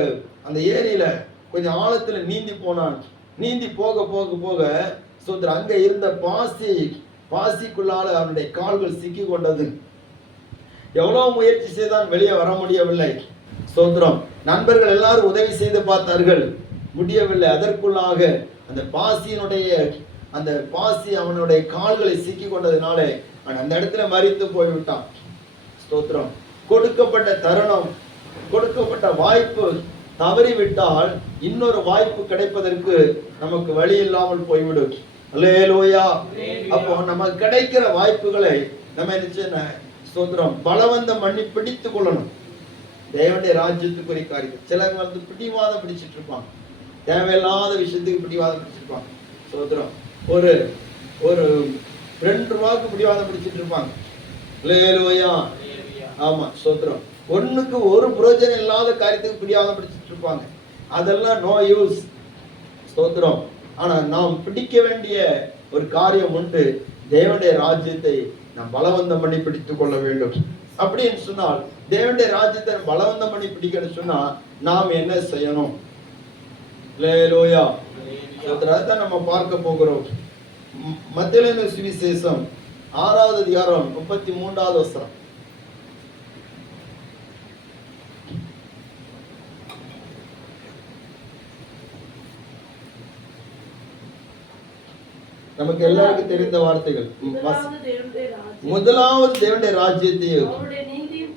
அந்த ஏரியில கொஞ்சம் ஆழத்துல நீந்தி போனான். நீந்தி போக போக போக ஸ்தோத்திரம், அங்க இருந்த பாசிக்குள்ளால அவனுடைய கால்கள் சிக்கி கொண்டது. எவ்வளவு முயற்சி செய்தான், வெளியே வர முடியவில்லை. ஸ்தோத்திரம். நண்பர்கள் எல்லாரும் உதவி செய்து பார்த்தார்கள், முடியவில்லை. அதற்குள்ளாக அந்த பாசி அவனுடைய கால்களை சிக்கி கொண்டதுனால அவன் அந்த இடத்துல மரித்து போய்விட்டான். ஸ்தோத்திரம். கொடுக்கப்பட்ட தருணம், கொடுக்கப்பட்ட வாய்ப்பு தவறிவிட்டால் இன்னொரு வாய்ப்பு கிடைப்பதற்கு நமக்கு வழி இல்லாமல் போய்விடும். அல்லேலூயா. அப்போ நமக்கு கிடைக்கிற வாய்ப்புகளை நம்ம என்ன, ஸ்தோத்திரம், பலவந்தம் பண்ணி பிடித்து கொள்ளணும். தேவனுடைய ராஜ்யத்துக்குரிய காரியம். சிலர் வந்து பிடிவாதம் பிடிச்சிட்டு இருப்பாங்க, தேவையில்லாத விஷயத்துக்கு பிடிவாதம் பிடிச்சிருப்பாங்க. ஸ்தோத்திரம். ஒரு ஒரு 2 ரூபாய்க்கு பிடிவாதம் பிடிச்சிட்டு இருப்பாங்க. அல்லேலூயா. ஆமா, ஸ்தோத்திரம். ஒண்ணுக்கு ஒரு பிரயோஜனம் இல்லாத காரியத்துக்கு பிடிவாதம் பிடிச்சிட்டு இருப்பாங்க. அதெல்லாம் நோ யூஸ். ஸ்தோத்திரம். ஆனா நாம் பிடிக்க வேண்டிய ஒரு காரியம் உண்டு. தேவனுடைய ராஜ்யத்தை நாம் பலவந்தம் பண்ணி பிடித்துக் கொள்ள வேண்டும். அப்படின்னு சொன்னால் தேவனுடைய ராஜ்யத்தை பலவந்தம் பண்ணி பிடிக்கணும்னு சொன்னா நாம் என்ன செய்யணும்? அல்லேலூயா. அதான் நம்ம பார்க்க போகிறோம். மத்தேயு சுவிசேஷம் 6வது அதிகாரம் 33வது வசனம். நமக்கு எல்லாருக்கும் தெரிந்த வார்த்தைகள். முதலாவது தேவனுடைய ராஜ்யத்தையும்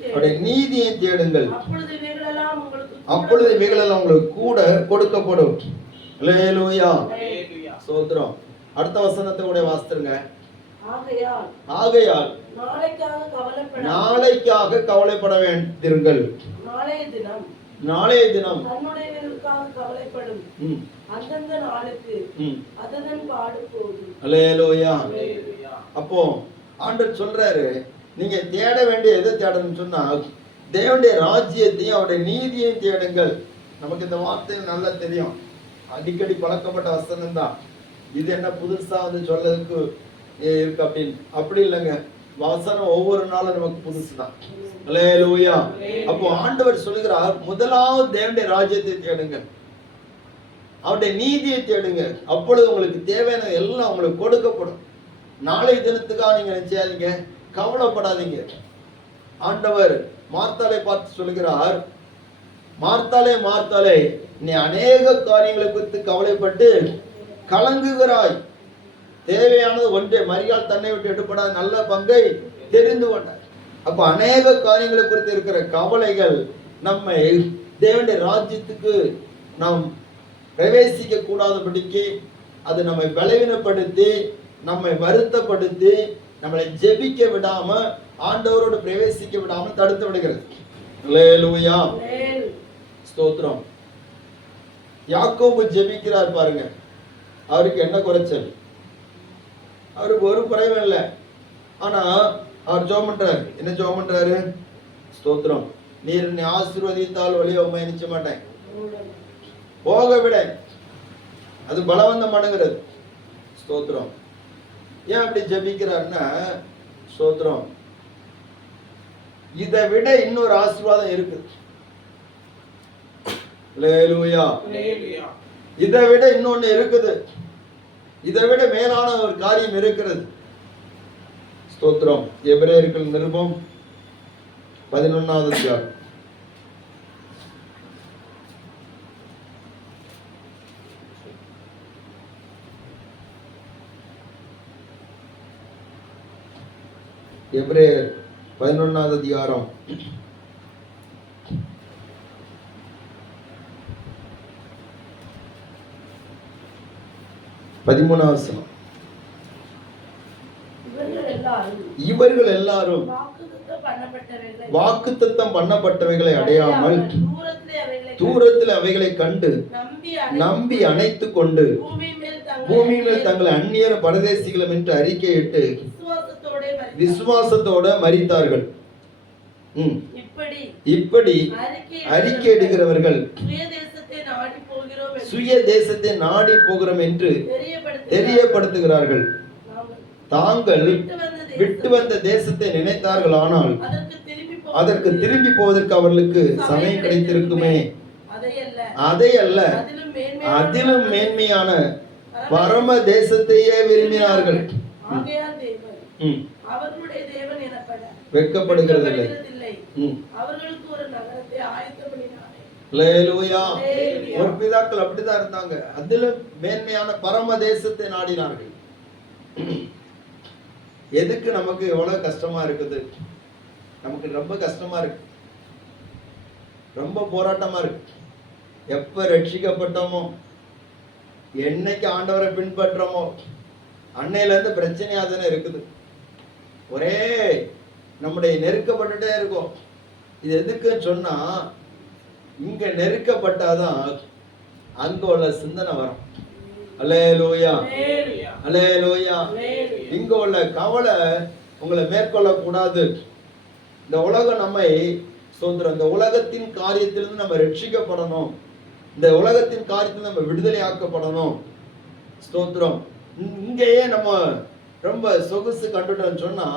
அவருடைய நீதியை தேடுங்கள், அப்பொழுது இவைகளெல்லாம் உங்களுக்கு கூட கொடுக்கப்படும். அல்லேலூயா. ஸ்தோத்திரம். அடுத்த வசனத்தை கூட வாசித்துருங்க. ஆகையால் நாளைக்காக கவலைப்பட வேண்டியிருங்கள். நாளைய தினம் கவலைப்படும். அந்தந்த நாளுக்கு அதன் பாடு போகும். அல்லேலூயா. அப்போ ஆண்டவர் சொல்றாரு, நீங்க தேட வேண்டிய எதை தேடணும்னு சொன்னா தேவனுடைய ராஜ்யத்தையும் அவருடைய நீதியையும் தேடுங்கள். நமக்கு இந்த வார்த்தை நல்லா தெரியும், அடிக்கடி பழக்கப்பட்ட வசனம் தான். இது என்ன புதுசா வந்து சொல்லதுக்கு இருக்கு அப்படின்னு? அப்படி இல்லைங்க, வசனம் ஒவ்வொரு நாளும் நமக்கு புதுசு தான். அல்லேலூயா. அப்போ ஆண்டவர் சொல்லுகிறார், முதலாவது தேவனுடைய ராஜ்யத்தை தேடுங்க, அவருடைய நீதியை தேடுங்க, அப்பொழுது உங்களுக்கு தேவையான எல்லாம் உங்களுக்கு கொடுக்கப்படும். நாளை தினத்துக்காக நீங்க நினைச்சாதீங்க, கவலைப்படாதீங்க. ஆண்டவர் மார்த்தாளை பார்த்து சொல்லுகிறார், மார்த்தாளே மார்த்தாளே, நீ அநேக காரியங்களை குறித்து கவலைப்பட்டு கலங்குகிறாய், தேவையானது ஒன்றே, மரியாள் தன்னை விட்டு எடுப்படாத நல்ல பங்கை தெரிந்து கொண்டார். அப்ப அநேக காரியங்களை குறித்து இருக்கிற கவலைகள் நம்மை தேவனுடைய ராஜ்யத்துக்கு நாம் பிரவேசிக்க கூடாதபடிக்கு அது நம்மை பலவீனப்படுத்தி, நம்மை வருத்தப்படுத்தி, நம்மளை ஜெபிக்க விடாம, ஆண்டவரோடு பிரவேசிக்க விடாமல் தடுத்து விடுகிறது. அல்லேலூயா. ஸ்தோத்திரம். யாக்கோபு ஜெபிக்கிறார் பாருங்க, அவருக்கு என்ன குறைச்சல்? அவருக்கு ஒரு குறைவும் இல்லை. ஆனா அவர் ஜெபம் பண்றாரு. என்ன ஜெபம் பண்றாரு? ஸ்தோத்திரம். நீர் என்னை ஆசீர்வதித்தால் வழியை உண்மை நினைச்ச மாட்டேன், போக விட. அது பலவந்தம் அணுகிறது. ஸ்தோத்திரம். ஏன் அப்படி ஜெபிக்கிறார்னா, ஸ்தோத்திரம், இதை விட இன்னொரு ஆசீர்வாதம் இருக்கு. அல்லேலூயா. இதை விட இன்னொன்னு இருக்குது, இதை விட மேலான ஒரு காரியம் இருக்கிறது. ஸ்தோத்திரம். எபிரேயர்கள் நிருபம் 11வது அதிகாரம். எபிரேயர் 11வது அதிகாரம் 13வது வசனம். இவர்கள் எல்லாரும் வாக்குத்தத்தம் பண்ணப்பட்டவைகளை அடையாமல் தூரத்தில் அவைகளை கண்டு நம்பி அணைத்துக் கொண்டு பூமி மேல் தங்களை அந்நியர பரதேசிகளும் என்று அறிக்கையிட்டு விசுவாசத்தோட மரித்தார்கள். இப்படி அறிக்கையிடுகிறவர்கள் சுய தேசத்தை நாடி போகிறோம் என்று தெரியப்படுத்துகிறார்கள். தாங்கள் விட்டு வந்த தேசத்தை நினைத்தார்கள், ஆனால் அதற்கு திரும்பி போவதற்கு அவர்களுக்கு சமயம் கிடைத்திருக்குமே. அதை அல்ல, அதிலும் மேன்மையான பரம தேசத்தையே விரும்பினார்கள். வெட்கப்படுகிறதில்லை. ஒரு பிதாக்கள் அப்படிதான் இருந்தாங்க. அதிலும் மேன்மையான பரம தேசத்தை நாடினார்கள். எதுக்கு நமக்கு எவ்வளவு கஷ்டமா இருக்குது? நமக்கு ரொம்ப கஷ்டமா இருக்கு, ரொம்ப போராட்டமா இருக்கு. எப்ப ரட்சிக்கப்பட்டோமோ, என்னைக்கு ஆண்டவரை பின்பற்றோமோ, அன்னையில இருந்து பிரச்சனையா தானே இருக்குது. ஒரே நம்முடைய நெருக்கப்பட்டுட்டே இருக்கும். இது எதுக்குன்னு சொன்னா, இங்க நெருக்கப்பட்டாதான் அங்க உள்ள சிந்தனை வரும். அல்லேலூயா, அல்லேலூயா. இங்க உள்ள கவலை உங்களை மேற்கொள்ள கூடாது. இந்த உலகம் நம்மை சுதந்திரம், இந்த உலகத்தின் காரியத்திலிருந்து நம்ம ரட்சிக்கப்படணும், இந்த உலகத்தின் காரியத்தில் நம்ம விடுதலை ஆக்கப்படணும். ஸ்தோத்திரம். இங்கேயே நம்ம ரொம்ப சொகுசு கண்டுட்டோம்னு சொன்னா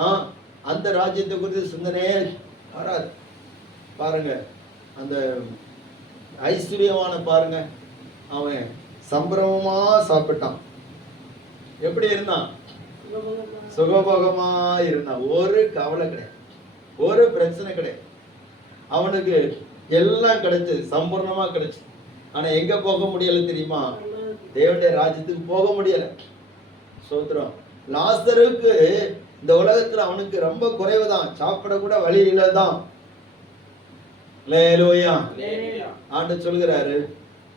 அந்த ராஜ்யத்தை குறித்து சிந்தனையே வராது. பாருங்க, அந்த ஐஸ்வர்யமான பாருங்க, அவன் சம்பிரமமா சாப்பிட்டான். எப்படி இருந்தான்? சுகபோகமா இருந்தான். ஒரு கவலை கிடையாது, ஒரு பிரச்சனை கிடையாது. அவனுக்கு எல்லாம் கிடைச்சது, சம்பூர்ணமா கிடைச்சது. ஆனா எங்க போக முடியல தெரியுமா? தேவனுடைய ராஜ்யத்துக்கு போக முடியல. சோத்திரம். லாசருக்கு இந்த உலகத்துல அவனுக்கு ரொம்ப குறைவுதான், சாப்பிட கூட வழி இல்லதான். ஆண்டவர் சொல்கிறாரு,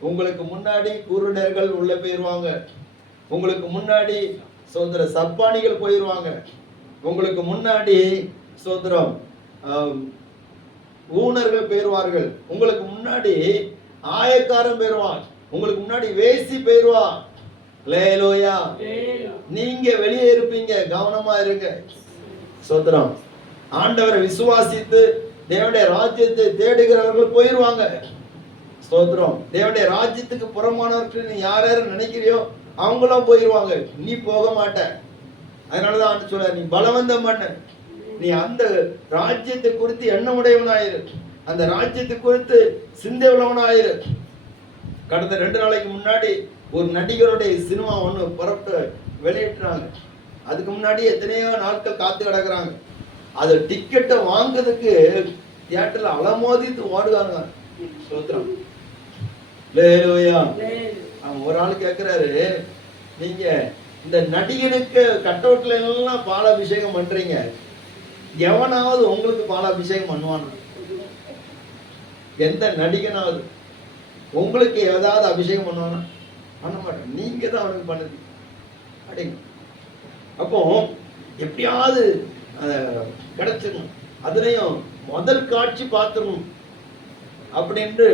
உங்களுக்கு முன்னாடி குருடர்கள் உள்ள போயிருவாங்க, உங்களுக்கு முன்னாடி சோதர சப்பானிகள் போயிருவாங்க, உங்களுக்கு முன்னாடி சோதரம் ஊனர்கள் போயிருவார்கள், உங்களுக்கு முன்னாடி ஆயக்காரன் போயிருவான், உங்களுக்கு முன்னாடி வேசி போயிருவான். லேலோயா, நீங்க வெளியே இருப்பீங்க, கவனமா இருங்க. சோதரம் ஆண்டவரை விசுவாசித்து தேவனுடைய ராஜ்யத்தை தேடுகிறவர்கள் போயிருவாங்க. ஸ்தோத்திரம். தேவனுடைய ராஜ்யத்துக்கு புறமானவர்கள் நீ யார் யாரும் நினைக்கிறியோ அவங்களும் போயிருவாங்க, நீ போக மாட்ட. அதனாலதான் ஆண்டு சொல்ற, நீ பலவந்தம் பண்ண, நீ அந்த ராஜ்யத்தை குறித்து எண்ணமுடையவனாயிரு, அந்த ராஜ்யத்தை குறித்து சிந்தை உள்ளவனாயிரு. கடந்த 2 நாளைக்கு முன்னாடி ஒரு நடிகருடைய சினிமா ஒண்ணு புறப்பட்டு வெளியிட்டாங்க. அதுக்கு முன்னாடி எத்தனையோ நாட்கள் காத்து கிடக்குறாங்க. அது டிக்கெட்டை வாங்குறதுக்கு தியேட்டர்ல அலமோதித்து ஓடுவாங்க. ஸ்தோத்திரம். லேலூயா. ஒரு ஆள் கேட்கிறாரு, நீங்க இந்த நடிகனுக்கு கட்டவுட்ல எல்லாம் பாலாபிஷேகம் பண்றீங்க, எவனாவது உங்களுக்கு பாலாபிஷேகம் பண்ணுவான்? எந்த நடிகனாவது உங்களுக்கு ஏதாவது அபிஷேகம் பண்ணுவானா? பண்ண மாட்டேன், நீங்க தான் அவனுக்கு பண்ணுது அப்படிங்க. அப்போ எப்படியாவது கிடைச்சிடணும், அதுலயும் முதல் காட்சி பார்த்துடணும் அப்படின்ட்டு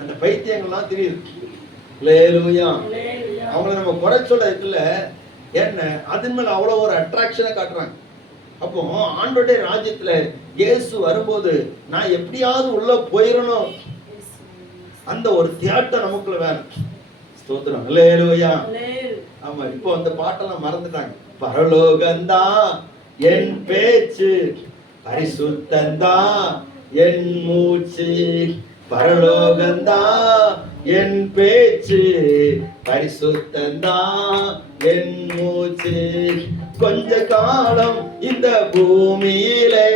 அந்த பைத்தியங்கள்லாம் தெரியுது. லேலூயா. அவங்கள நம்ம குறை சொல்ல இருக்குல்ல, என்ன அதன் மேல அவ்வளவு ஒரு அட்ராக்ஷனை காட்டுறாங்க. அப்போ ஆண்டவருடைய ராஜ்யத்துல இயேசு வரும்போது நான் எப்படியாவது உள்ள போயிடணும், அந்த ஒரு தியாட்டம் நமக்குள்ள வேணும். ஸ்தோத்திரம். லேலூயா. ஆமா, இப்போ அந்த பாட்டெல்லாம் மறந்துட்டாங்க. பரலோகந்தா என் பேச்சு, பரிசுத்தந்தா என் மூச்சு, பரலோகந்தா என் பேச்சு, பரிசுத்தந்தா என் மூச்சு. கொஞ்ச காலம் இந்த பூமியிலே,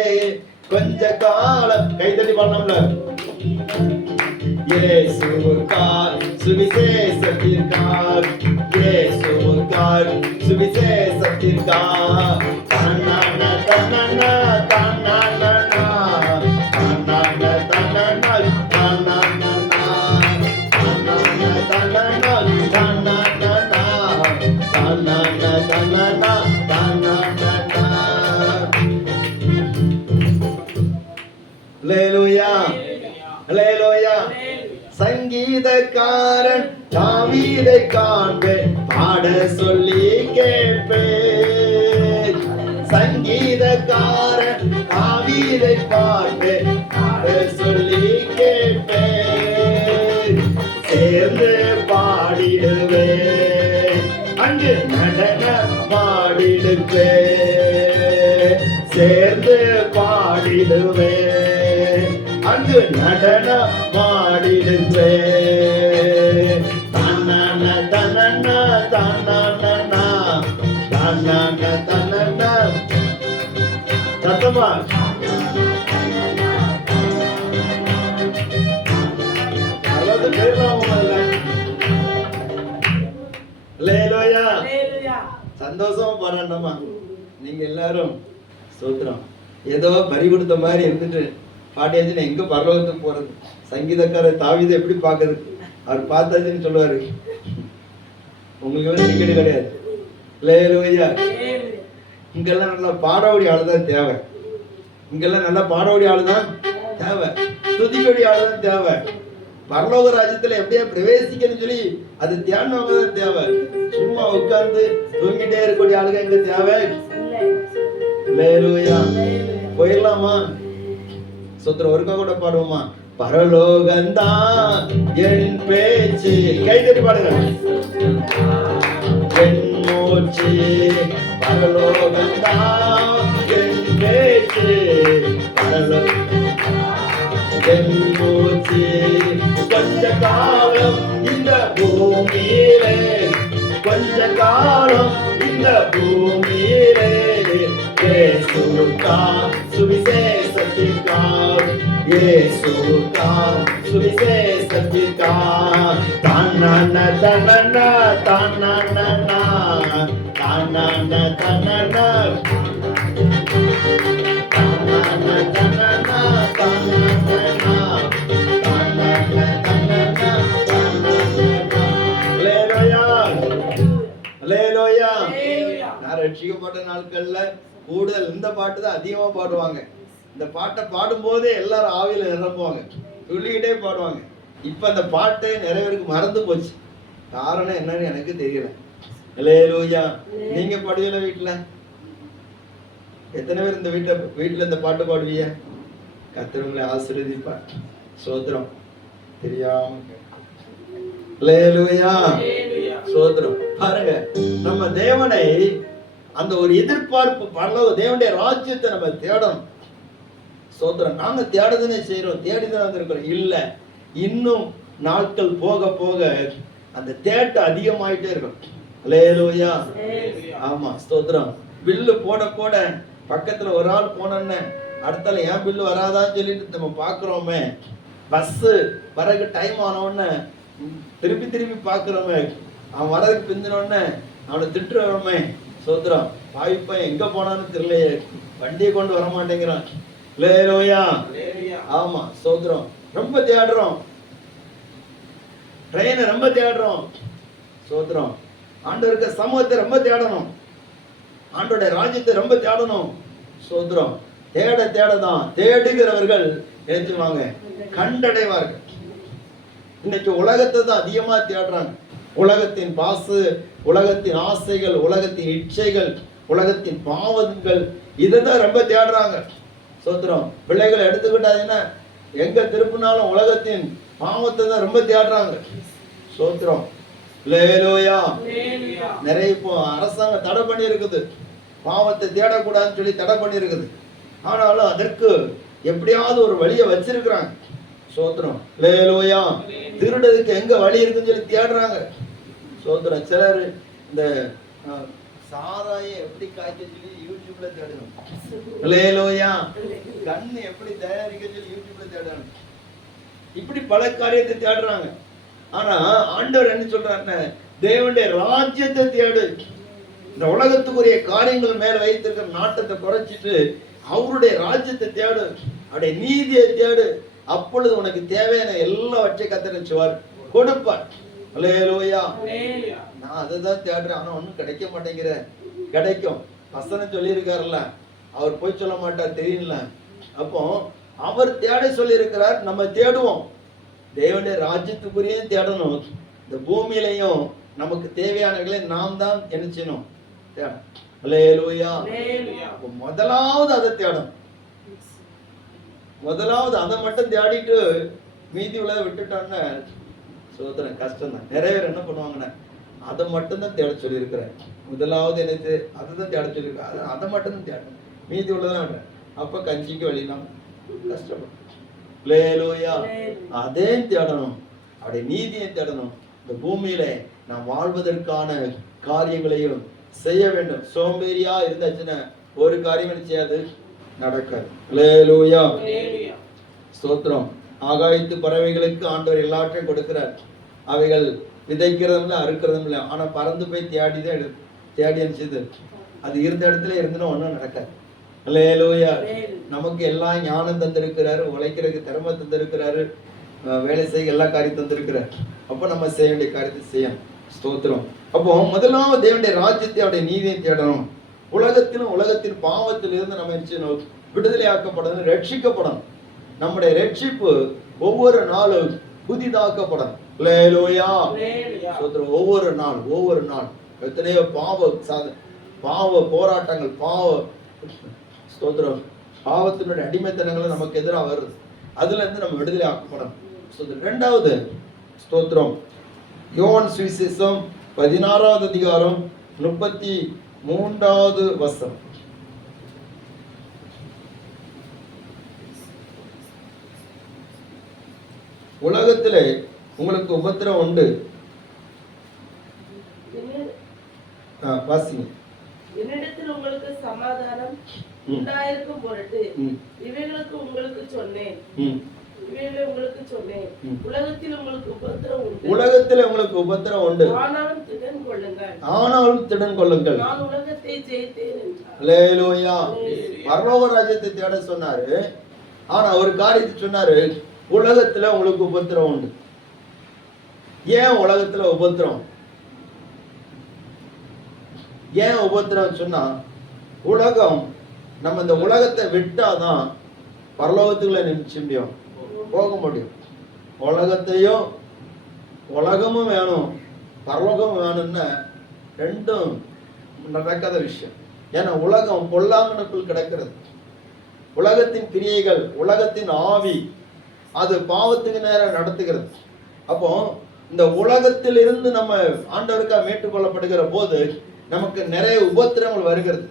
கொஞ்ச காலம் கைதடி பண்ணோம்ல, இயேசுவுக்காய் சுவிசேஷத்திற்காய், இயேசுவுக்காய் சுவிசேஷத்திற்காய். தன்னன தன்னன தன்னன தன்னன தன்னன தன்னன தன்னன தன்னன தன்னன. லேலூயா. லேலூயா. சங்கீதக்காரன் தாவீதை காண்பேன், பாட சொல்லி கேட்பேன். சங்கீதக்காரன் தாவீதை பார்ப்பேன், பாட சொல்லி கேட்பேன். சேர்ந்து பாடிடுவேன், அங்கு நடனமாடிடுவேன். சேர்ந்து பாடிடுவேன், அங்கு நடனமாடிடுவேன். தன்னன தன்னன தன்னன தன்னன தன்னன. சத்தமா அதாவது லேலூயா. சந்தோஷமா பாராட்டமா நீங்க எல்லாரும். ஸ்தோத்திரம். ஏதோ பறி கொடுத்த மாதிரி இருந்துட்டு பாட்டியாச்சுன்னா எங்க பரலோகத்துக்கு போறது? சங்கீதக்காரர் தாவீதை எப்படி பாக்குறது? அவர் பார்த்தாச்சுன்னு சொல்லுவாரு, உங்களுக்கு எல்லாம் டிக்கெட் கிடையாது. லேலூயா. இங்கெல்லாம் நல்லா பாடவடி ஆளுதான் தேவை, இங்கெல்லாம் நல்லா பாடவடி ஆளுதான் தேவை, துதிக்கடி ஆளுதான் தேவை. பரலோக ராஜ்யத்துல எப்படியா பிரவேசிக்கணும்னு சொல்லி அது தியானம் தான் தேவை. சும்மா உட்கார்ந்து தூங்கிட்டே இருக்கக்கூடிய ஆளுங்க எங்க தேவை? லேலூயா. போயிடலாமா? சோத்திரம். ஒருக்கா கூட பாடுவோமா? பரலோகந்தா என் பேச்சு, கைதட்டி பாடுங்க. என் மூச்சு, பரலோகந்தா என் பேச்சு, என் மூச்சு. கொஞ்ச காலம் இந்த பூமியிலே, கொஞ்ச காலம் இந்த பூமியிலே, இயேசுவுக்காய் சுவிசேஷத்திற்காய், இயேசுவுக்காய் சுவிசேஷத்திற்காய். தன்னன தன்னன தன்னன தன்னன தன்னன தன்னன தன்னன தன்னன தன்னன ரட்சிக்கப்பட்ட நாட்கள்ல கூடுதல் இந்த பாட்டு தான் அதிகமா பாடுவாங்க. இந்த பாட்டை பாடும்போதே எல்லாரும் ஆவியில நிரம்புவாங்க, துள்ளிக்கிட்டே பாடுவாங்க. இப்ப அந்த பாட்டு நிறைய பேருக்கு மறந்து போச்சு. காரணம் என்னன்னு எனக்கு தெரியல. அல்லேலூயா. நீங்க பாடுவீல வீட்டுல? எத்தனை பேர் இந்த வீட்டுல இந்த பாட்டு பாடுவீங்க? கர்த்தர் உங்களை ஆசீர்வதிப்பார். ஸ்தோத்திரம். தெரியாம அல்லேலூயா, ஸ்தோத்திரம். பாருங்க, நம்ம தேவனை அந்த ஒரு எதிர்பார்ப்பு பரலோக தேவனுடைய ராஜ்யத்தை நம்ம தேடணும். ஸ்தோத்திரம். நாங்க தேடுதனே செய்யறோம், தேடிதான் வந்திருக்கிறோம். இல்ல, இன்னும் நாட்கள் போக போக அந்த தேட்டு அதிகமாயிட்டே இருக்கும். அல்லேலூயா. ஆமா, ஸ்தோத்திரம். பில்லு போட போட பக்கத்துல ஒரு ஆள் போனோன்னு அடுத்தால ஏன் பில்லு வராதான்னு சொல்லிட்டு நம்ம பாக்குறோமே. பஸ் வரக்கு டைம் ஆனோன்னு திருப்பி திருப்பி பாக்குறோமே. அவன் வரதுக்கு பிந்தினோடனே அவனை திட்டுறோமே. ஸ்தோத்திரம். வாய்ப்பையன் எங்க போனான்னு தெரியலையே, வண்டியை கொண்டு வர மாட்டேங்கிறான். அல்லேலூயா. ஆமா, ஸ்தோத்திரம். ரொம்ப தேடுறோம், ட்ரெயினை ரொம்ப தேடுறோம். ஸ்தோத்திரம். ஆண்டவருக்கு சமூகத்தை ரொம்ப தேடணும், ஆண்டோட ராஜ்யத்தை ரொம்ப தேடணும். ஸ்தோத்திரம். தேட தேடதான் தேடுகிறவர்கள் எழுத்துவாங்க, கண்டடைவார்கள். இன்னைக்கு உலகத்தை தான் அதிகமா தேடுறாங்க. உலகத்தின் பாசு, உலகத்தின் ஆசைகள், உலகத்தின் இச்சைகள், உலகத்தின் பாவங்கள், இதைதான் ரொம்ப தேடுறாங்க. ஸ்தோத்திரம். பிள்ளைகளை எடுத்துக்கிட்டாங்கன்னா எங்க திருப்பினாலும் உலகத்தின் பாவத்தை தான் ரொம்ப தேடுறாங்க. ஸ்தோத்திரம். அல்லேலூயா. நிறைய இப்போ அரசாங்கம் தடை பண்ணி இருக்குது, பாவத்தை தேடக்கூடாதுன்னு சொல்லி தடை பண்ணி இருக்குது. ஆனாலும் அதற்கு எப்படியாவது ஒரு வழியை வச்சிருக்கிறாங்க. ஸ்தோத்திரம். அல்லேலூயா. திருடுறதுக்கு எங்க வழி இருக்குன்னு சொல்லி தேடுறாங்க. ஸ்தோத்திரம். சிலர் இந்த சாராயை எப்படி காய்க்க சொல்லி யூடியூப்ல தேடணும். அல்லேலூயா. கண்ணு எப்படி தயாரிக்க சொல்லி யூடியூப்ல தேடணும். இப்படி பல காரியத்தை தேடுறாங்க. ஆனா ஆண்டவர் என்ன சொல்றாருன்னா, தேவனுடைய ராஜ்யத்தை தேடு. இந்த உலகத்துக்குரிய காரியங்கள் மேல வைத்திருக்கிற நாட்டத்தை குறைச்சிட்டு அவருடைய ராஜ்யத்தை தேடு, அவருடைய நீதியை தேடு. அப்பொழுது உனக்கு தேவையான எல்லாவற்றையும் கத்தரிச்சுவார், கொடுப்பார். அல்லேலூயா. நான் அதைதான் தேடுறேன், ஆனா ஒன்னும் கிடைக்க மாட்டேங்கிற. கிடைக்கும். வசனம் சொல்லியிருக்காருல்ல, அவர் போய் சொல்ல மாட்டார், தெரியல. அப்போ அவர் தேட சொல்லி இருக்கிறார், நம்ம தேடுவோம். தேவனுடைய ராஜ்யத்துக்குரிய தேடணும். இந்த பூமியிலையும் நமக்கு தேவையானவர்களை நாம் தான் என்ன செய்யணும், தேடணும். அல்லேலூயா. முதலாவது அதை தேடணும். முதலாவது அதை மட்டும் தேடிட்டு மீதி உள்ளதை விட்டுட்டோம்னா சோதனை கஷ்டம் தான். நிறைய பேர் என்ன பண்ணுவாங்கன்னா, அதை மட்டும் தான் தேட சொல்லி இருக்கிறேன். முதலாவது என்னது, அதை தான் தேட சொல்லியிருக்கேன், அதை மட்டும் தான் தேடணும், மீதி உள்ளதான். அப்ப கஞ்சிக்கு வழிலாம் கஷ்டப்படும். அல்லேலூயா. அதே தேடணும், அவருடைய நீதியை தேடணும். இந்த பூமியில நாம் வாழ்வதற்கான காரியங்களையும் செய்ய வேண்டும். சோம்பேறியா இருந்தாச்சுன்னா ஒரு காரியம் செய்யாது, நடக்காது. அல்லேலூயா. ஸ்தோத்திரம். ஆகாயத்து பறவைகளுக்கு ஆண்டவர் எல்லாற்றையும் கொடுக்கிறார். அவைகள் விதைக்கிறதும் இல்லை, அறுக்கிறதும் இல்லை. ஆனா பறந்து போய் தேடிதான் தேடி அனுப்பிச்சது. அது இருந்த இடத்துல இருந்துன்னா ஒன்றும் நடக்காது. அல்லேலூயா. நமக்கு எல்லாம் ஞானம் தந்திருக்கிறாரு, உழைக்கிறதுக்கு திறமை தந்திருக்கிறாரு, வேலை செய்ய எல்லா காரியம் தந்திருக்கிறார். அப்போ நம்ம செய்ய வேண்டிய காரியத்தை செய்யணும். ஸ்தோத்திரம். அப்போ முதலாவது தேவனுடைய ராஜ்யத்தை, அவருடைய நீதியை தேடணும். உலகத்திலும் உலகத்தின் பாவத்திலிருந்து நம்ம விடுதலை ஆக்கப்படணும், ரட்சிக்கப்படணும். நம்முடைய ரட்சிப்பு ஒவ்வொரு நாளும் புதிதாக்கப்படணும். அல்லேலூயா. ஸ்தோத்திரம். ஒவ்வொரு நாள் எத்தனையோ பாவ போராட்டங்கள், ஸ்தோத்திரம், பாவத்தினுடைய அடிமைத்தனங்கள் நமக்கு எதிராக வருது. அதுல இருந்து நம்ம விடுதலை ஆக்கப்படணும். இரண்டாவது ஸ்தோத்திரம், யோவான் சுவிசேஷம் 16வது அதிகாரம் 33வது வசனம். உலகத்திலே உங்களுக்கு உபத்திரம் உண்டு. வாசிங்க. என்னிடத்தில் உங்களுக்கு சமாதானம் உண்டாயிருக்கும் பொருட்டு இவைகளுக்கு உங்களுக்கு சொன்னேன். இவைகளை உங்களுக்கு சொன்னேன். உலகத்தில் உங்களுக்கு உபத்திரம் உண்டு. உலகத்தில் உங்களுக்கு உபத்திரம் உண்டு. ஆனாலும் திடன் கொள்ளுங்கள். ஆனாலும் திடன் கொள்ளுங்கள். நான் உலகத்தை ஜெயித்தேன் என்றார். அல்லேலூயா. பரலோக ராஜ்யத்தை தேட சொன்னாரு. ஆனா ஒரு காரியத்தை சொன்னாரு, உலகத்துல உங்களுக்கு உபத்திரம் உண்டு. ஏன் உலகத்துல உபத்திரம்? ஏன் உபத்திரம் சொன்னா, உலகம் நம்ம இந்த உலகத்தை விட்டாதான் பரலோகத்துக்குள்ள நிமிச்ச முடியும், போக முடியும். உலகத்தையும் உலகமும் வேணும், பரலோகமும் வேணும்னா ரெண்டும் நடக்காத விஷயம். ஏன்னா உலகம் பொல்லாங்கனுக்குள் கிடக்கிறது. உலகத்தின் கிரியைகள், உலகத்தின் ஆவி அது பாவத்துக்கு நேரம் நடத்துகிறது. அப்போ இந்த உலகத்திலிருந்து நம்ம ஆண்டவருக்காக மீட்டுக்கொள்ளப்படுகிற போது நமக்கு நிறைய உபத்திரங்கள் வருகிறது.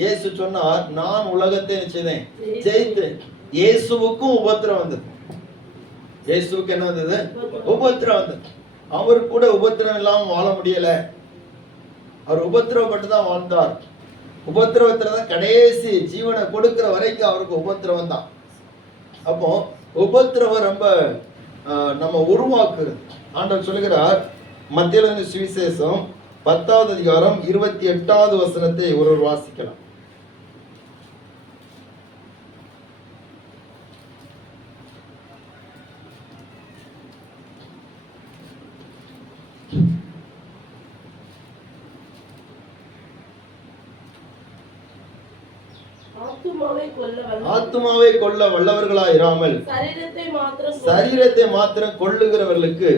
இயேசு சொன்னார், நான் உலகத்தை செய்தேன், ஜெயித்தேன். இயேசுவுக்கும் உபத்திரம் வந்தது. இயேசுவுக்கு என்ன வந்தது? உபத்திரம் வந்தது. அவர் கூட உபத்திரம் இல்லாம வாழ முடியல. அவர் உபத்திரவப்பட்டு தான் வாழ்ந்தார். உபத்திரவத்துல தான் கடைசி ஜீவனை கொடுக்கிற வரைக்கும் அவருக்கு உபத்திரவம் தான். அப்போ உபத்திரவம் ரொம்ப நம்ம உருவாக்குறது. ஆண்டவர் சொல்லுகிறார், மத்திய சுவிசேஷம் 10வது அதிகாரம் 28வது வசனத்தை ஒருவர் வாசிக்கலாம். ஆத்துமாவை கொல்ல வல்லவர்களாயிராமல் சரீரத்தை மாத்திரம் கொல்லுகிறவர்களுக்கு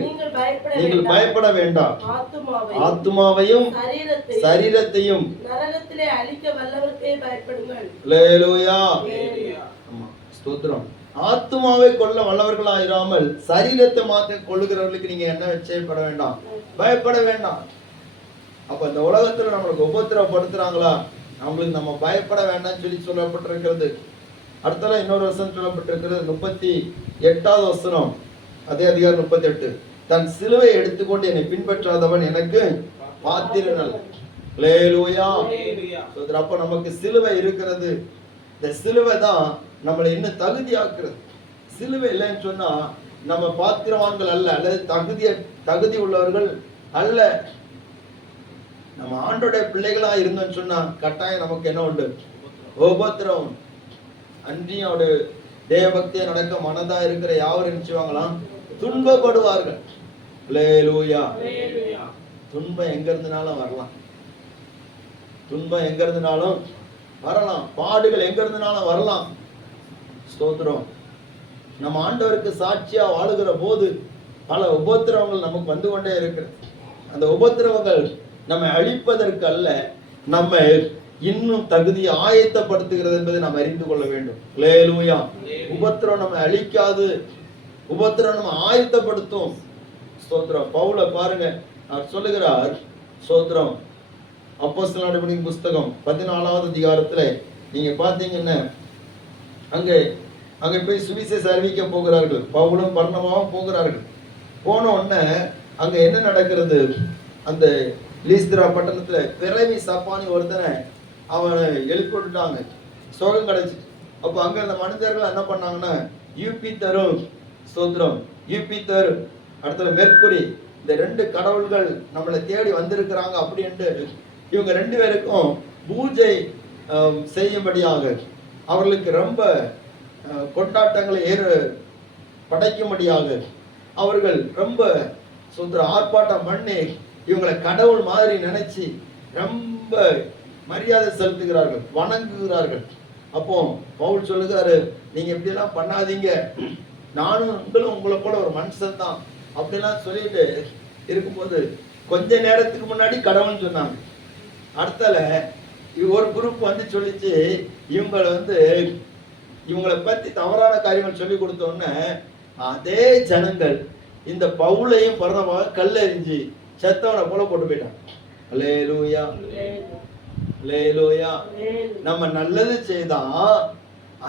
நீங்கள் பயப்பட வேண்டாம். ஆத்துமாவையும் சரீரத்தையும் நரகத்திலே அழிக்க வல்லவருக்கே பயப்படுங்கள். அல்லேலூயா. ஸ்தோத்திரம். ஆத்துமாவை கொல்ல வல்லவர்களாயிராமல் சரீரத்தை மாத்திரம் கொல்லுகிறவர்களுக்கு நீங்க என்ன செய்யப்பட வேண்டாம், பயப்பட வேண்டாம். அப்ப இந்த உலகத்துல நம்மளுக்கு உபத்திரவப்படுத்துறாங்களா, அவங்களுக்கு நம்ம பயப்பட வேண்டாம்னு சொல்லி சொல்லப்பட்டிருக்கிறது. அடுத்தல இன்னொரு வசனம் சொல்லப்பட்டிருக்கிறது, 38வது வசனம், அதே அதிகாரம் 38. தன் சிலுவை எடுத்துக்கொண்டு என்னை பின்பற்றாதவன் எனக்கு பாத்திரன் அல்ல. அல்லேலூயா. அப்ப நமக்கு சிலுவை இருக்கிறது. இந்த சிலுவை தான் நம்மளை இன்னும் தகுதியாக்குறது. சிலுவை இல்லைன்னு சொன்னா நம்ம பாத்திரவான்கள் அல்ல, அல்லது தகுதி உள்ளவர்கள் அல்ல. நம்ம ஆண்டோடைய பிள்ளைகளா இருந்தோம்னு சொன்னா கட்டாயம் நமக்கு என்ன உண்டு? உபத்திரம். அன்றியும் அவருடைய தேவபக்தியை நடக்க மனதா இருக்கிற யாவர் நினைச்சுவாங்களாம், துன்பப்படுவார்கள். அல்லேலூயா. துன்பம் எங்க இருந்தனாலும் வரலாம், துன்பம் எங்க இருந்தனாலும் வரலாம், பாடுகள் எங்க இருந்தனாலும் வரலாம். ஸ்தோத்திரம். நம்ம ஆண்டவருக்கு சாட்சியா வாழுகிற போது பல உபத்திரவங்கள் நமக்கு வந்து கொண்டே இருக்கிறது. அந்த உபத்திரவங்கள் நம்ம அழிப்பதற்கு அல்ல, நம்ம இன்னும் தகுதியை ஆயத்தப்படுத்துகிறது என்பதை நாம் அறிந்து கொள்ள வேண்டும். அல்லேலூயா. உபத்திரம் நம்ம அழிக்காது, உபத்திரம் நம்ம ஆயத்தப்படுத்தும். ஸ்தோத்திரம். பவுல பாருங்க, அவர் சொல்லுகிறார், ஸ்தோத்திரம், அப்போஸ்தலர் நடவடிக்கைகளின் புஸ்தகம் 14வது அதிகாரத்துல நீங்க பாத்தீங்கன்னா அங்க போய் சுவிசேஷம் அறிவிக்க போகிறார்கள். பவுலும் பர்னபாவும் போகிறார்கள். போன உடனே அங்க என்ன நடக்கிறது? அந்த லீஸ்திரா பட்டணத்துல பிறவி சப்பானி ஒருத்தனை அவனை எழுப்பி விட்டுட்டாங்க, சோகம் கிடைச்சிட்டு. அப்ப அங்க அந்த மனிதர்கள் என்ன பண்ணாங்கன்னா, யூபித்தரும் ஸ்தோத்திரம், யூபித்தர் அடுத்த மெர்க்குரி, இந்த 2 கடவுள்கள் நம்மளை தேடி வந்திருக்கிறாங்க அப்படின்ட்டு இவங்க 2 பேருக்கும் பூஜை செய்யும்படியாக அவர்களுக்கு ரொம்ப கொண்டாட்டங்களை படைக்கும்படியாக அவர்கள் ரொம்ப ஆர்ப்பாட்டம் பண்ணி இவங்களை கடவுள் மாதிரி நினைச்சு ரொம்ப மரியாதை செலுத்துகிறார்கள், வணங்குகிறார்கள். அப்போ பவுல் சொல்லுகிறாரு, நீங்க இப்படி எல்லாம் பண்ணாதீங்க, நானும் உங்களை போல ஒரு மனுஷன் தான் அப்படிலாம் சொல்லிட்டு இருக்கும்போது கொஞ்ச நேரத்துக்கு முன்னாடி கடவுள்னு சொன்னாங்க. அடுத்தல ஒரு குரூப் வந்து சொல்லிச்சு, இவங்களை பத்தி தவறான காரியங்கள் சொல்லி கொடுத்தோன்னே அதே ஜனங்கள் இந்த பவுலையும் பர்னபாவையும் கல்லெறிஞ்சு செத்தவனை போல போட்டு போயிட்டாங்க. அல்லேலூயா. அல்லேலூயா. நம்ம நல்லது செய்தா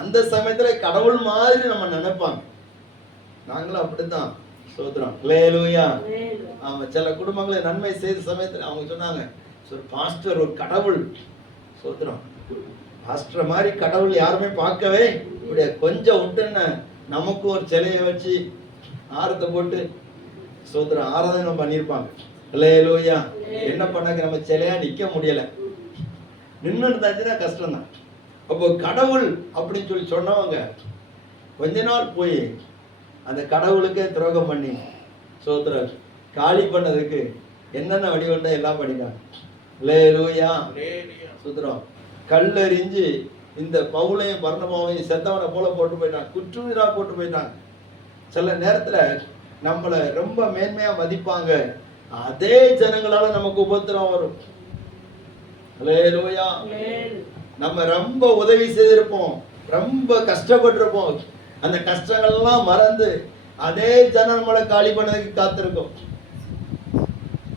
அந்த சமயத்துல கடவுள் மாதிரி நம்ம நினைப்பாங்க. நாங்களும் அப்படித்தான். சோதரம். அல்லேலூயா. ஆமா, சில குடும்பங்களை நன்மை செய்த சமயத்துல அவங்க சொன்னாங்க, பாஸ்டர் ஒரு கடவுள். சோதரம். பாஸ்டர் மாதிரி கடவுள் யாருமே பார்க்கவே இப்படிய கொஞ்சம் விட்டுன்னு நமக்கு ஒரு சிலையை வச்சு ஆரத்தை போட்டு சோதரம் ஆராதனை பண்ணியிருப்பாங்க. அல்லேலூயா. என்ன பண்ணாங்க, நம்ம சிலையா நிக்க முடியல, நின்று இருந்தாச்சுன்னா கஷ்டம் தான். அப்போ கடவுள் அப்படின்னு சொல்லி சொன்னவங்க கொஞ்ச நாள் போய் அந்த கடவுளுக்கே துரோகம் பண்ணி சோதரர் காலி பண்ணதுக்கு என்னென்ன வடிவண்டா எல்லாம் பண்ணிட்டாங்க. அல்லேலூயா. சுதரம் கல்லெறிஞ்சு இந்த பவுலையும் பர்னபாவையும் செத்தவனை போல போட்டு போயிட்டாங்க, குற்றுயிரா போட்டு போயிட்டாங்க. சில நேரத்துல நம்மளை ரொம்ப மேன்மையா மதிப்பாங்க, அதே ஜனங்களால நமக்கு உபத்திரம் வரும். அல்லேலூயா. நம்ம ரொம்ப உதவி செய்திருப்போம், ரொம்ப கஷ்டப்பட்டிருப்போம், அந்த கஷ்டங்கள்லாம் மறந்து அதே ஜனம் நம்மளை காலி பண்ணதுக்கு காத்திருக்கும்.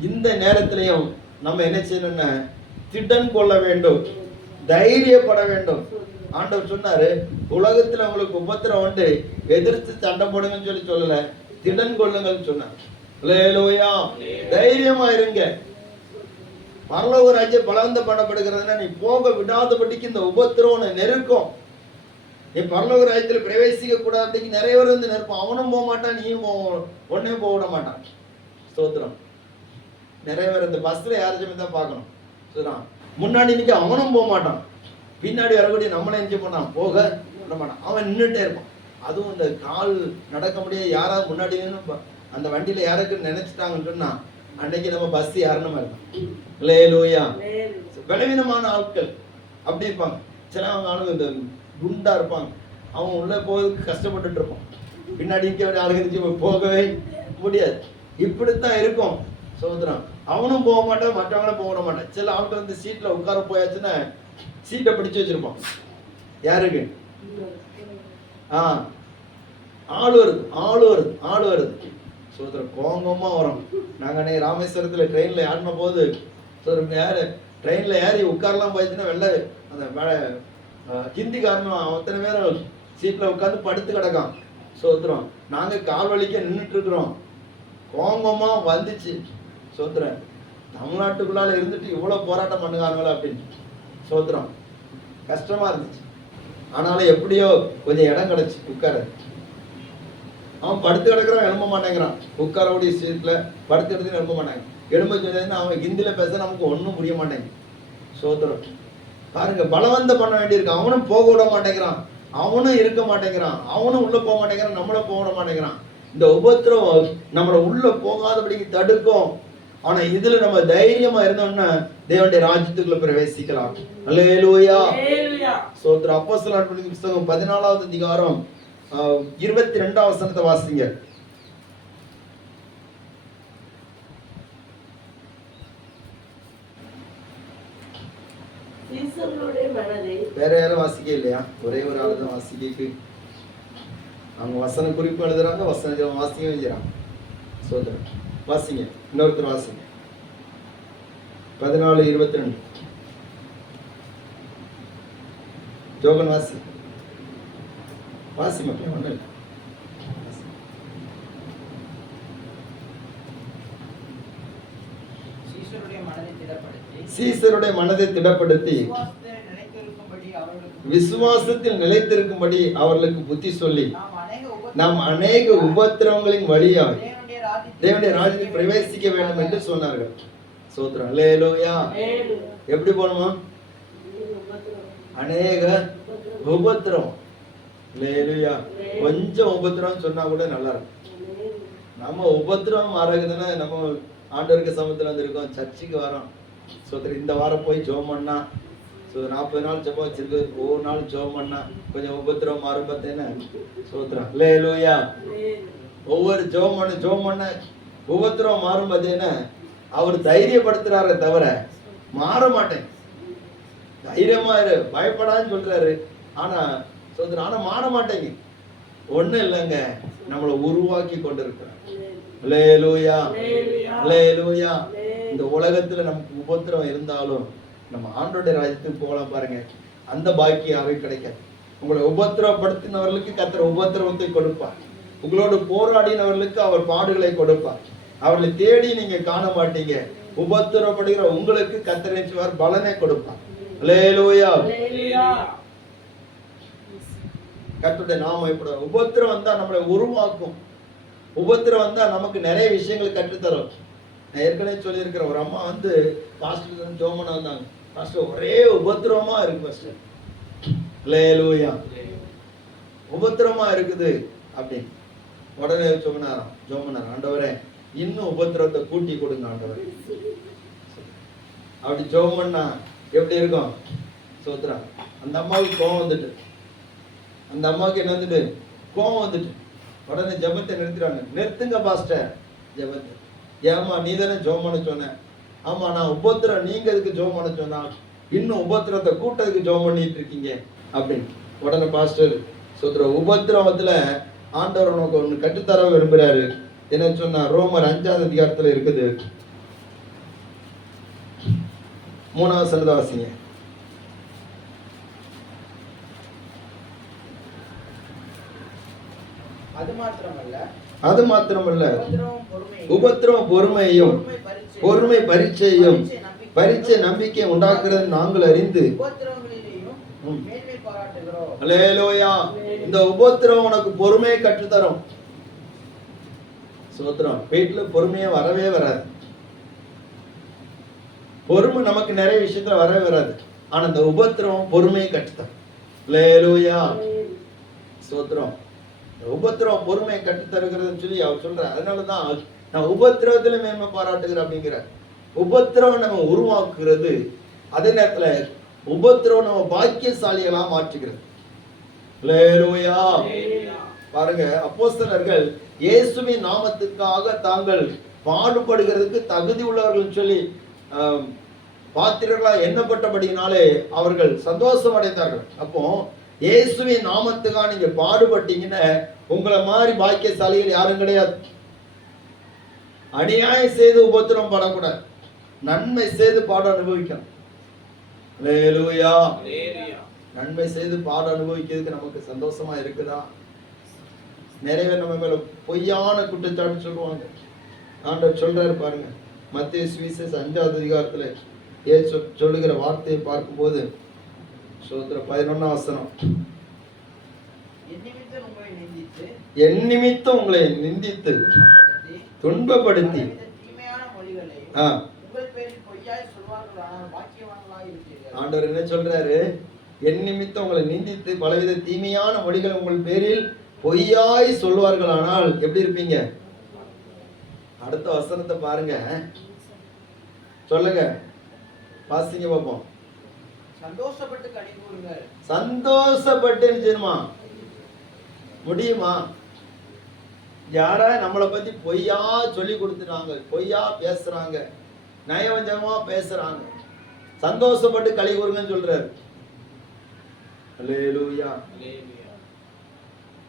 இந்த நேரத்திலையும் நம்ம என்ன செய்யணும்னா திடன் கொள்ள வேண்டும், தைரியப்பட வேண்டும். ஆண்டவர் சொன்னாரு, உலகத்துல உங்களுக்கு உபத்திரம் உண்டு, எதிர்த்து சண்டை போடுங்கன்னு சொல்லல, திடன் கொள்ளுங்கள் சொன்னார். அல்லேலூயா. தைரியமா இருங்க. பரலோக ராஜ்யம் பலவந்தம் பண்ணப்படுகிறதுனா நீ போக விடாதபடிக்கு இந்த உபத்திரம் நெருக்கம். நீ பரலோக ராஜ்யத்தில் பிரவேசிக்க கூடாதுக்கு நிறைய பேர் வந்து நெருப்போம். அவனும் போக மாட்டான், நீயும் ஒன்னே போக விட மாட்டான். ஸ்தோத்திரம். நிறைய பேர் இந்த பஸ்ல யாருமே தான் பார்க்கணும். சொல்றான் முன்னாடி நிக்க அவனும் போக மாட்டான், பின்னாடி வரக்கூடிய நம்மளை என்ஜாய் பண்ணான், போக விட மாட்டான். அவன் நின்றுட்டே இருப்பான். அதுவும் இந்த கால் நடக்க முடியாது, யாராவது முன்னாடி அந்த வண்டியில யாருக்கு நினைச்சிட்டாங்கன்னு சொன்னா அன்னைக்கு நம்ம பஸ் யாருன்னு இருக்கும். அல்லேலூயா. பலவீனமான ஆட்கள் அப்படி இருப்பாங்க. சில அவங்க இந்த குண்டா இருப்பாங்க, அவங்க உள்ள போகிறதுக்கு கஷ்டப்பட்டுட்டு இருப்பான், பின்னாடி ஆளுங்க போகவே முடியாது. இப்படித்தான் இருக்கும். சோதரம் அவனும் போக மாட்டான், மற்றவங்களும் போக மாட்டான். சில ஆட்கள் வந்து சீட்ல உட்கார போயாச்சுன்னா சீட்டை பிடிச்சு வச்சிருப்பான். யாருக்கு ஆள் வருது சோதரம் கோங்கமா வரும். நாங்க அன்னைக்கு ராமேஸ்வரத்துல ட்ரெயின்ல ஏறின போது ட்ரெயின்ல ஏறி உட்காரலாம் போயிடுச்சுன்னா வெள்ள அந்த ஹிந்திக்காரனும் அத்தனை பேரும் சீட்ல உட்காந்து படுத்து கிடக்கான். சோத்திரம் நாங்க கால் வலிக்க நின்றுட்டு இருக்கிறோம். கோங்கமா வந்துச்சு. சோத்திரம் தமிழ்நாட்டுக்குள்ளால இருந்துட்டு இவ்வளவு போராட்டம் பண்ணுவாங்களா அப்படின்னு. சோத்திரம் கஷ்டமா இருந்துச்சு. ஆனாலும் எப்படியோ கொஞ்சம் இடம் கிடைச்சு உட்கார. அவன் படுத்து கிடக்குறான், எழும்ப மாட்டேங்கிறான். உட்காரக்கூடிய சீட்ல படுத்து எடுத்து எழும்ப மாட்டாங்க. எழும்ப சொன்னா அவன் ஹிந்தியில பேச நமக்கு ஒன்றும் புரிய மாட்டேங்குது. சோத்திரம் பாருங்க, பலவந்தம் பண்ண வேண்டியிருக்கு. அவனும் போக விட மாட்டேங்கிறான், அவனும் இருக்க மாட்டேங்கிறான், அவனும் உள்ள போக மாட்டேங்கிறான், நம்மள போக விட மாட்டேங்கிறான். இந்த உபத்திரம் நம்மளை உள்ள போகாதபடிக்கு தடுக்கும். ஆனா இதுல நம்ம தைரியமா இருந்தோம்னா தேவனுடைய ராஜ்யத்துக்குள்ள பிரவேசிக்கலாம். அல்லேலூயா. சோத்திரம். அப்போஸ்தலர் புத்தகம் 14வது அதிகாரம் 22வது வசனத்தை வாசிங்க. வேற யாரும் வாசிக்க இல்லையா? ஒரே ஒரு ஆள் தான் வாசிக்க. அவங்க வசன குறிப்பு எழுதுறாங்க, வசனம் வாசிக்க வைக்கிறாங்க. சோதரன் வாசிங்க. இன்னொருத்தர் வாசிங்க. 14:22 ஜோகன் வாசி. வாசி மக்கள் ஒண்ணு. சீசருடைய மனதை திடப்படுத்தி விசுவாசத்தில் நிலைத்திருக்கும்படி அவர்களுக்கு புத்தி சொல்லி நாம் அநேக உபத்திரவங்களின் வழியாக தேவனுடைய ராஜ்யத்தில் பிரவேசிக்க வேண்டும் என்று சொன்னார்கள். சோத்திரம். அல்லேலூயா. எப்படி போகணுமா? அநேக உபத்திரம். அல்லேலூயா. கொஞ்சம் உபத்திரம் சொன்னா கூட நல்லா இருக்கும். நம்ம உபத்திரம் ஆறாகுதுன்னா நம்ம ஆண்டவருக்கு சமத்துல வந்திருக்கோம், சர்ச்சுக்கு வரோம். சோத்திரம். இந்த வாரம் போய் ஜெபம் பண்ணா 40 நாள் ஜெபம் வச்சிருக்கு, ஒவ்வொரு நாள் ஜெபம் பண்ணா கொஞ்சம் உபத்திரம் மாறும் பார்த்தேன்னா. சோத்திரம். அல்லேலூயா. ஒவ்வொரு ஜெபம் பண்ண உபத்திரம் மாறும் பார்த்தேன்னா அவர் தைரியப்படுத்துறாரு தவிர மாற மாட்டேன். தைரியமா இரு, பயப்படான்னு சொல்றாரு. ஆனா சொல்ற ஆனா மாற மாட்டேங்க. ஒண்ணு இல்லைங்க, நம்மளை உருவாக்கி கொண்டிருக்கிறார். அல்லேலூயா. அல்லேலூயா. இந்த உலகத்துல நமக்கு உபத்திரம் இருந்தாலும் நம்ம ஆண்டவருடைய ராஜ்யத்துக்கு போகலாம். பாருங்க, அந்த பாக்கியம் யாரும் கிடைக்காது. உங்களை உபத்திரப்படுத்தினவர்களுக்கு கர்த்தர் உபத்திரவத்தை கொடுப்பார். உங்களோடு போராடினவர்களுக்கு அவர் பாடுகளை கொடுப்பார். அவர்களை தேடி நீங்க காண மாட்டீங்க. உபத்திரப்படுகிற உங்களுக்கு கர்த்தர் நிச்சயமாய் பலனை கொடுப்பார். அல்லேலூயா. கர்த்தருடைய நாமம் இப்படி. உபத்திரம் வந்தா நம்மளை உருவாக்கும். உபத்திரம் வந்தா நமக்கு நிறைய விஷயங்கள் கற்றுத்தரும். நான் ஏற்கனவே சொல்லியிருக்கிறேன், ஒரு அம்மா வந்து பாஸ்டர் ஜோமனா வந்தாங்க. பாஸ்டர் ஒரே உபத்திரமா இருக்கு பாஸ்டர். அல்லேலூயா. உபத்திரமா இருக்குது அப்படின்னு உடனே ஜோமனாராம் ஆண்டவரே இன்னும் உபத்திரத்தை கூட்டி கொடுங்க ஆண்டவரே. அப்படி ஜெபம் பண்ணா எப்படி இருக்கும்? சோத்ரம். அந்த அம்மாவுக்கு கோவம் வந்துட்டு, அந்த அம்மாவுக்கு என்ன வந்துட்டு? கோவம் வந்துட்டு. உடனே ஜெபத்தை நிறுத்திடுவாங்க. நிறுத்துங்க பாஸ்டர் ஜெபத்தை. ஏமா நீ தானே ஜெபம் பண்ண சொன்ன? ஆமா, நான் உபத்திரம், நீங்க எதுக்கு ஜெபம் பண்ண சொன்னா? இன்னும் உபத்திரத்தை கூட்டத்துக்கு ஜெபம் பண்ணிட்டு இருக்கீங்க அப்படின்னு. உடனே பாஸ்டர் சோத்ரம், உபத்திரவத்துல ஆண்டவர் உனக்கு ஒண்ணு கட்டுத்தர விரும்புறாரு. என்ன சொன்னா? ரோமர் 5ஆம் அதிகாரத்துல இருக்குது. 3ஆம் வசனத்தை வாசிங்க. அது மாத்திரமல்ல உபத்திரவம் பொறுமையையும், பொறுமை பரீட்சையும், பரீட்சை நம்பிக்கை உண்டாக்குறது நாங்கள் அறிந்து. அல்லேலூயா. இந்த உபத்திரவம் உனக்கு பொறுமையை கற்றுத்தரும். சோத்திரம். வீட்டுல பொறுமையா வரவே வராது. பொறுமை நமக்கு நிறைய விஷயத்துல வரவே வராது. ஆனா இந்த உபத்திரவம் பொறுமையை கற்றுத்தரும். அல்லேலூயா. சோத்திரம். உபத்திரவம் பொறுமையை கற்றுத்தருகிறதுன்னு சொல்லி அவர் சொல்றார். அதனாலதான் நான் உபத்திரவத்துல மேன்மை பாராட்டுகிறேன் அப்படிங்கிற. உபத்திரவம் நம்ம உருவாக்குகிறது, அதே நேரத்துல உபத்திரவம் நம்ம பாக்கியசாலிகளா மாற்றுகிறது. அல்லேலூயா. பாருங்க, அப்போஸ்தலர்கள் இயேசுவின் நாமத்துக்காக தாங்கள் பாடுபடுகிறதுக்கு தகுதி உள்ளவர்கள் சொல்லி பாத்திரர்களா எண்ணப்பட்டபடினாலே அவர்கள் சந்தோஷம் அடைந்தார்கள். அப்போ இயேசுவின் நாமத்துக்காக நீங்க பாடுபட்டீங்கன்னா உங்களை மாதிரி பாக்கியசாலிகள் யாரும் கிடையாது. அநியாயம் செய்து உபத்திரம் படக்கூடாது, நன்மை செய்து பாட அனுபவிக்கணும். அல்லேலூயா. நன்மை செய்து பாட அனுபவிக்கிறதுக்கு நமக்கு சந்தோஷமா இருக்குதா? நிறைய நம்ம மேல பொய்யான குற்றச்சாட்டு சொல்லுவாங்க. ஆண்டவர் சொல்றாரு பாருங்க, மத்தேயு சுவிசேஷம் 5ஆம் அதிகாரத்துல இயேசு சொல்லுகிற வார்த்தையை பார்க்கும்போது சோத்திரம் 11ஆம் வசனம், என் நிமித்தம் உங்களை நிந்தித்து துன்பப்படுத்தி ஆண்டவர் என்ன சொல்றாரு? என் நிமித்தம் உங்களை நிந்தித்து பலவித தீமையான மொழிகள் உங்கள் பேரில் பொய்யாய் சொல்வார்களானால் எப்படி இருப்பீங்க? அடுத்த வசனத்தை பாருங்க, சொல்லுங்க, வாசிங்க பாப்போம். சந்தோஷப்பட்டு களி கூறுங்கள். சந்தோஷப்பட்டு செய்யுமா முடியுமா? யாரா நம்மளை பத்தி பொய்யா சொல்லி கொடுத்துட்டாங்க, பொய்யா பேசுறாங்க, நயவஞ்சகமா பேசுறாங்க, சந்தோஷப்பட்டு களி கூறுங்கன்னு சொல்றாரு. அல்லேலூயா.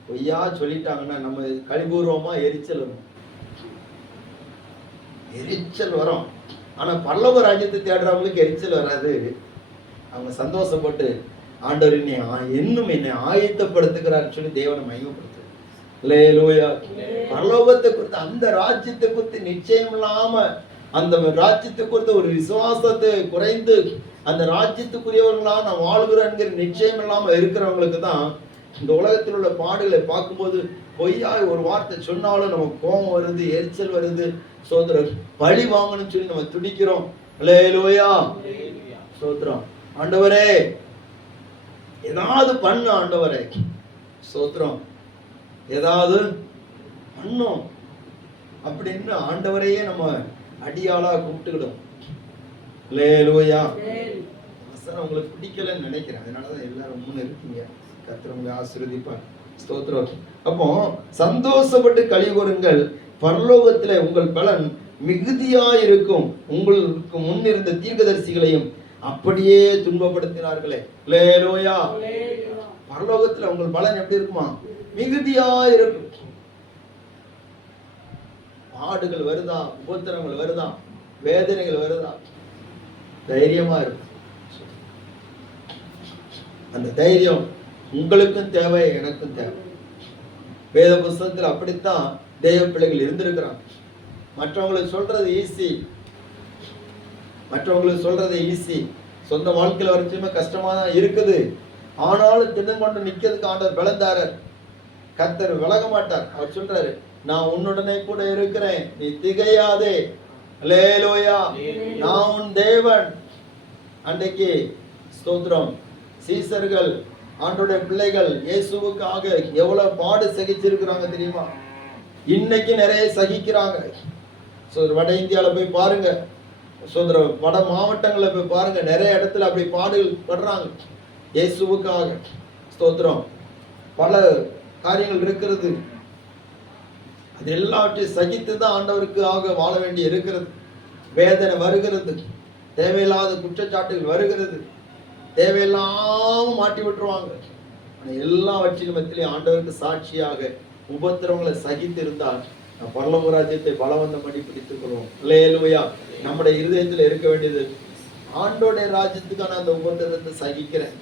பொய்யா சொல்லிட்டாங்கன்னா நம்ம கழிபூர்வமா எரிச்சல் வரும், எரிச்சல் வரும். ஆனா பரலோக ராஜ்யத்தை தேடுறவங்களுக்கு எரிச்சல் வராது. அவங்க சந்தோஷப்பட்டு ஆண்டவர் என்னை ஆயத்தப்படுத்துகிறார் சொல்லி தேவனை மகிமைப்படுத்து. அல்லேலூயா. பரலோகத்தை குறித்து, அந்த ராஜ்யத்தை குறித்து நிச்சயம் இல்லாம, அந்த ராஜ்யத்தை குறித்த ஒரு விசுவாசத்தை குறைந்து அந்த ராஜ்யத்துக்குரியவர்களா நான் வாழ்கிறேன் என்கிற நிச்சயம் இல்லாம இருக்கிறவங்களுக்கு தான் இந்த உலகத்தில் உள்ள பாடுகளை பார்க்கும்போது பொய்யாய் ஒரு வார்த்தை சொன்னாலும் நமக்கு கோபம் வருது, எரிச்சல் வருது. சோத்திரம். பழி வாங்கணும்னு சொல்லி நம்ம துடிக்கிறோம். அல்லேலூயா. சோத்திரம். ஆண்டவரே ஏதாவது பண்ணு ஆண்டவரே. சோத்திரம். ஏதாவது பண்ணும் அப்படின்னு ஆண்டவரையே நம்ம அடியாளா கூப்பிட்டுக்கிடும். அல்லேலூயா. வசனம் உங்களுக்கு பிடிக்கலன்னு நினைக்கிறேன், அதனாலதான் எல்லாரும் முன்ன இருக்கீங்க. கர்த்தர் உங்களை ஆசீர்வதிப்பார். ஸ்தோத்திரம். அப்போ சந்தோஷப்பட்டு களி கூறுங்கள், பரலோகத்திலே உங்கள் பலன் மிகுதியாயிருக்கும். உங்களுக்கு முன் இருந்த தீர்க்கதரிசிகளையும் அப்படியே துன்பப்படுத்தினார்களே. அல்லேலூயா. பரலோகத்துல உங்கள் பலன் எப்படி இருக்குமா? மிகுதியாயிருக்கும். பாடுகள் வருதா, உபத்திரங்கள் வருதா, வேதனைகள் வருதா, தைரியமா இருக்கும். அந்த தைரியம் உங்களுக்கும் தேவை, எனக்கும் தேவை. வேத புஸ்தகத்தில் அப்படித்தான் தேவ பிள்ளைகள் இருந்திருக்கிறாங்க. மற்றவங்களுக்கு சொல்றது ஈஸி, மற்றவங்களுக்கு சொல்றது ஈஸி. சொந்த வாழ்க்கையில வரைக்குமே கஷ்டமா தான் இருக்குது. ஆனாலும் தினங்கொண்டு நிக்கிறதுக்கு ஆண்டவர் பலந்தாரர். கர்த்தர் விலக மாட்டார். அவர் சொல்றாரு, நான் உன்னுடனே கூட இருக்கிறேன், நீ திகையாதே. அல்லேலூயா. நான் உன் தேவன். அன்றைக்கு ஸ்தோத்திரம், சீசர்கள் ஆண்டோடைய பிள்ளைகள் இயேசுவுக்காக எவ்வளவு பாடு சகிச்சிருக்கிறாங்க தெரியுமா? இன்னைக்கு நிறைய சகிக்கிறாங்க. வட இந்தியால போய் பாருங்க, சுதந்திர வட மாவட்டங்கள்ல போய் பாருங்க, நிறைய இடத்துல அப்படி பாடுகள் படுறாங்க இயேசுவுக்காக. ஸ்தோத்திரம். பல காரியங்கள் இருக்கிறது. அது எல்லாவற்றையும் சகித்து தான் ஆண்டவருக்காக வாழ வேண்டி இருக்கிறது. வேதனை வருகிறது, தேவையில்லாத குற்றச்சாட்டுகள் வருகிறது, தேவையில்லாம மாட்டி விட்டுருவாங்க. எல்லாவற்றின் மத்தியிலே ஆண்டவருக்கு சாட்சியாக உபத்திரவங்களை சகித்து இருந்தால் நாம் பரலோக ராஜ்யத்தை பலவந்தம் பண்ணி பிடித்துக் கொள்வோம். அல்லேலூயா. நம்முடைய இருதயத்தில் இருக்க வேண்டியது, ஆண்டோடைய ராஜ்யத்துக்கான அந்த உபத்திரத்தை சகிக்கிறேன்.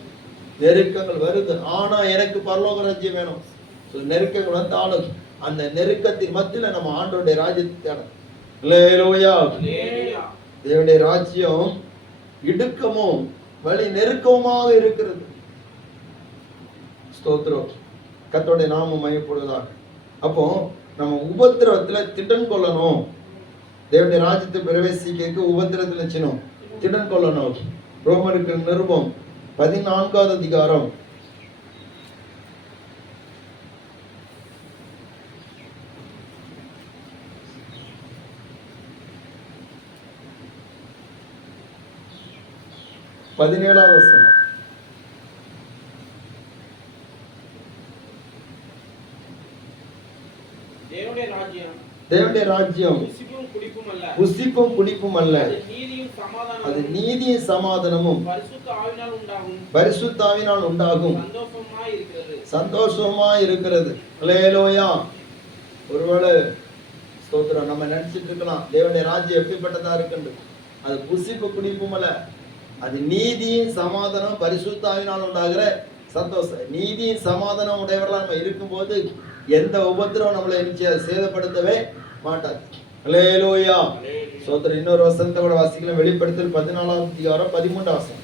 நெருக்கங்கள் வருது, ஆனா எனக்கு பரலோக ராஜ்யம் வேணும். நெருக்கங்கள் வந்தாலும் அந்த நெருக்கத்தின் மத்தியில நம்ம ஆண்டோடைய ராஜ்யத்தை தேடணும். அல்லேலூயா. தேவனுடைய ராஜ்யம் இடுக்கமும் வழி நெருக்கமாக இருக்கிறது. ஸ்தோத்திரம். கர்த்தருடைய நாமம் மகிமைப்படுவதாக. அப்போ நம்ம உபத்திரவத்துல திடன் கொள்ளணும். தேவனுடைய ராஜ்யத்தை பிரவேசிக்க உபத்திரத்துல சின்னம் திடன் கொள்ளணும். ரோமருக்கு நிருபம் 14வது அதிகாரம் 17வது வசனம். தேவனுடைய ராஜ்யம் புசிப்பும் குடிப்பும் அல்ல, அது நீதியும் சமாதானமும் பரிசுத்த ஆவியினால் உண்டாகும் சந்தோஷமா இருக்கிறது. அல்லேலூயா. ஒருவேளை ஸ்தோத்திரம் நம்ம நினைச்சிட்டு இருக்கலாம், தேவனுடைய ராஜ்யம் எப்படிப்பட்டதா இருக்குன்னு. அது புசிப்பு குடிப்பும் அல்ல, அது நீதியும் சமாதானம் பரிசுத்த ஆவியினால் உண்டாகிற சந்தோஷம். நீதியும் சமாதானம் உடையவர்களாக நம்ம இருக்கும்போது எந்த உபத்திரவம் நம்மளை சேதப்படுத்தவே மாட்டாது. அல்லேலூயா. ஸ்தோத்திரம். இன்னொரு வசனத்தை கூட வாசிக்கலாம். வெளிப்படுத்தல் 14வது அதிகாரம் 13வது வசனம்.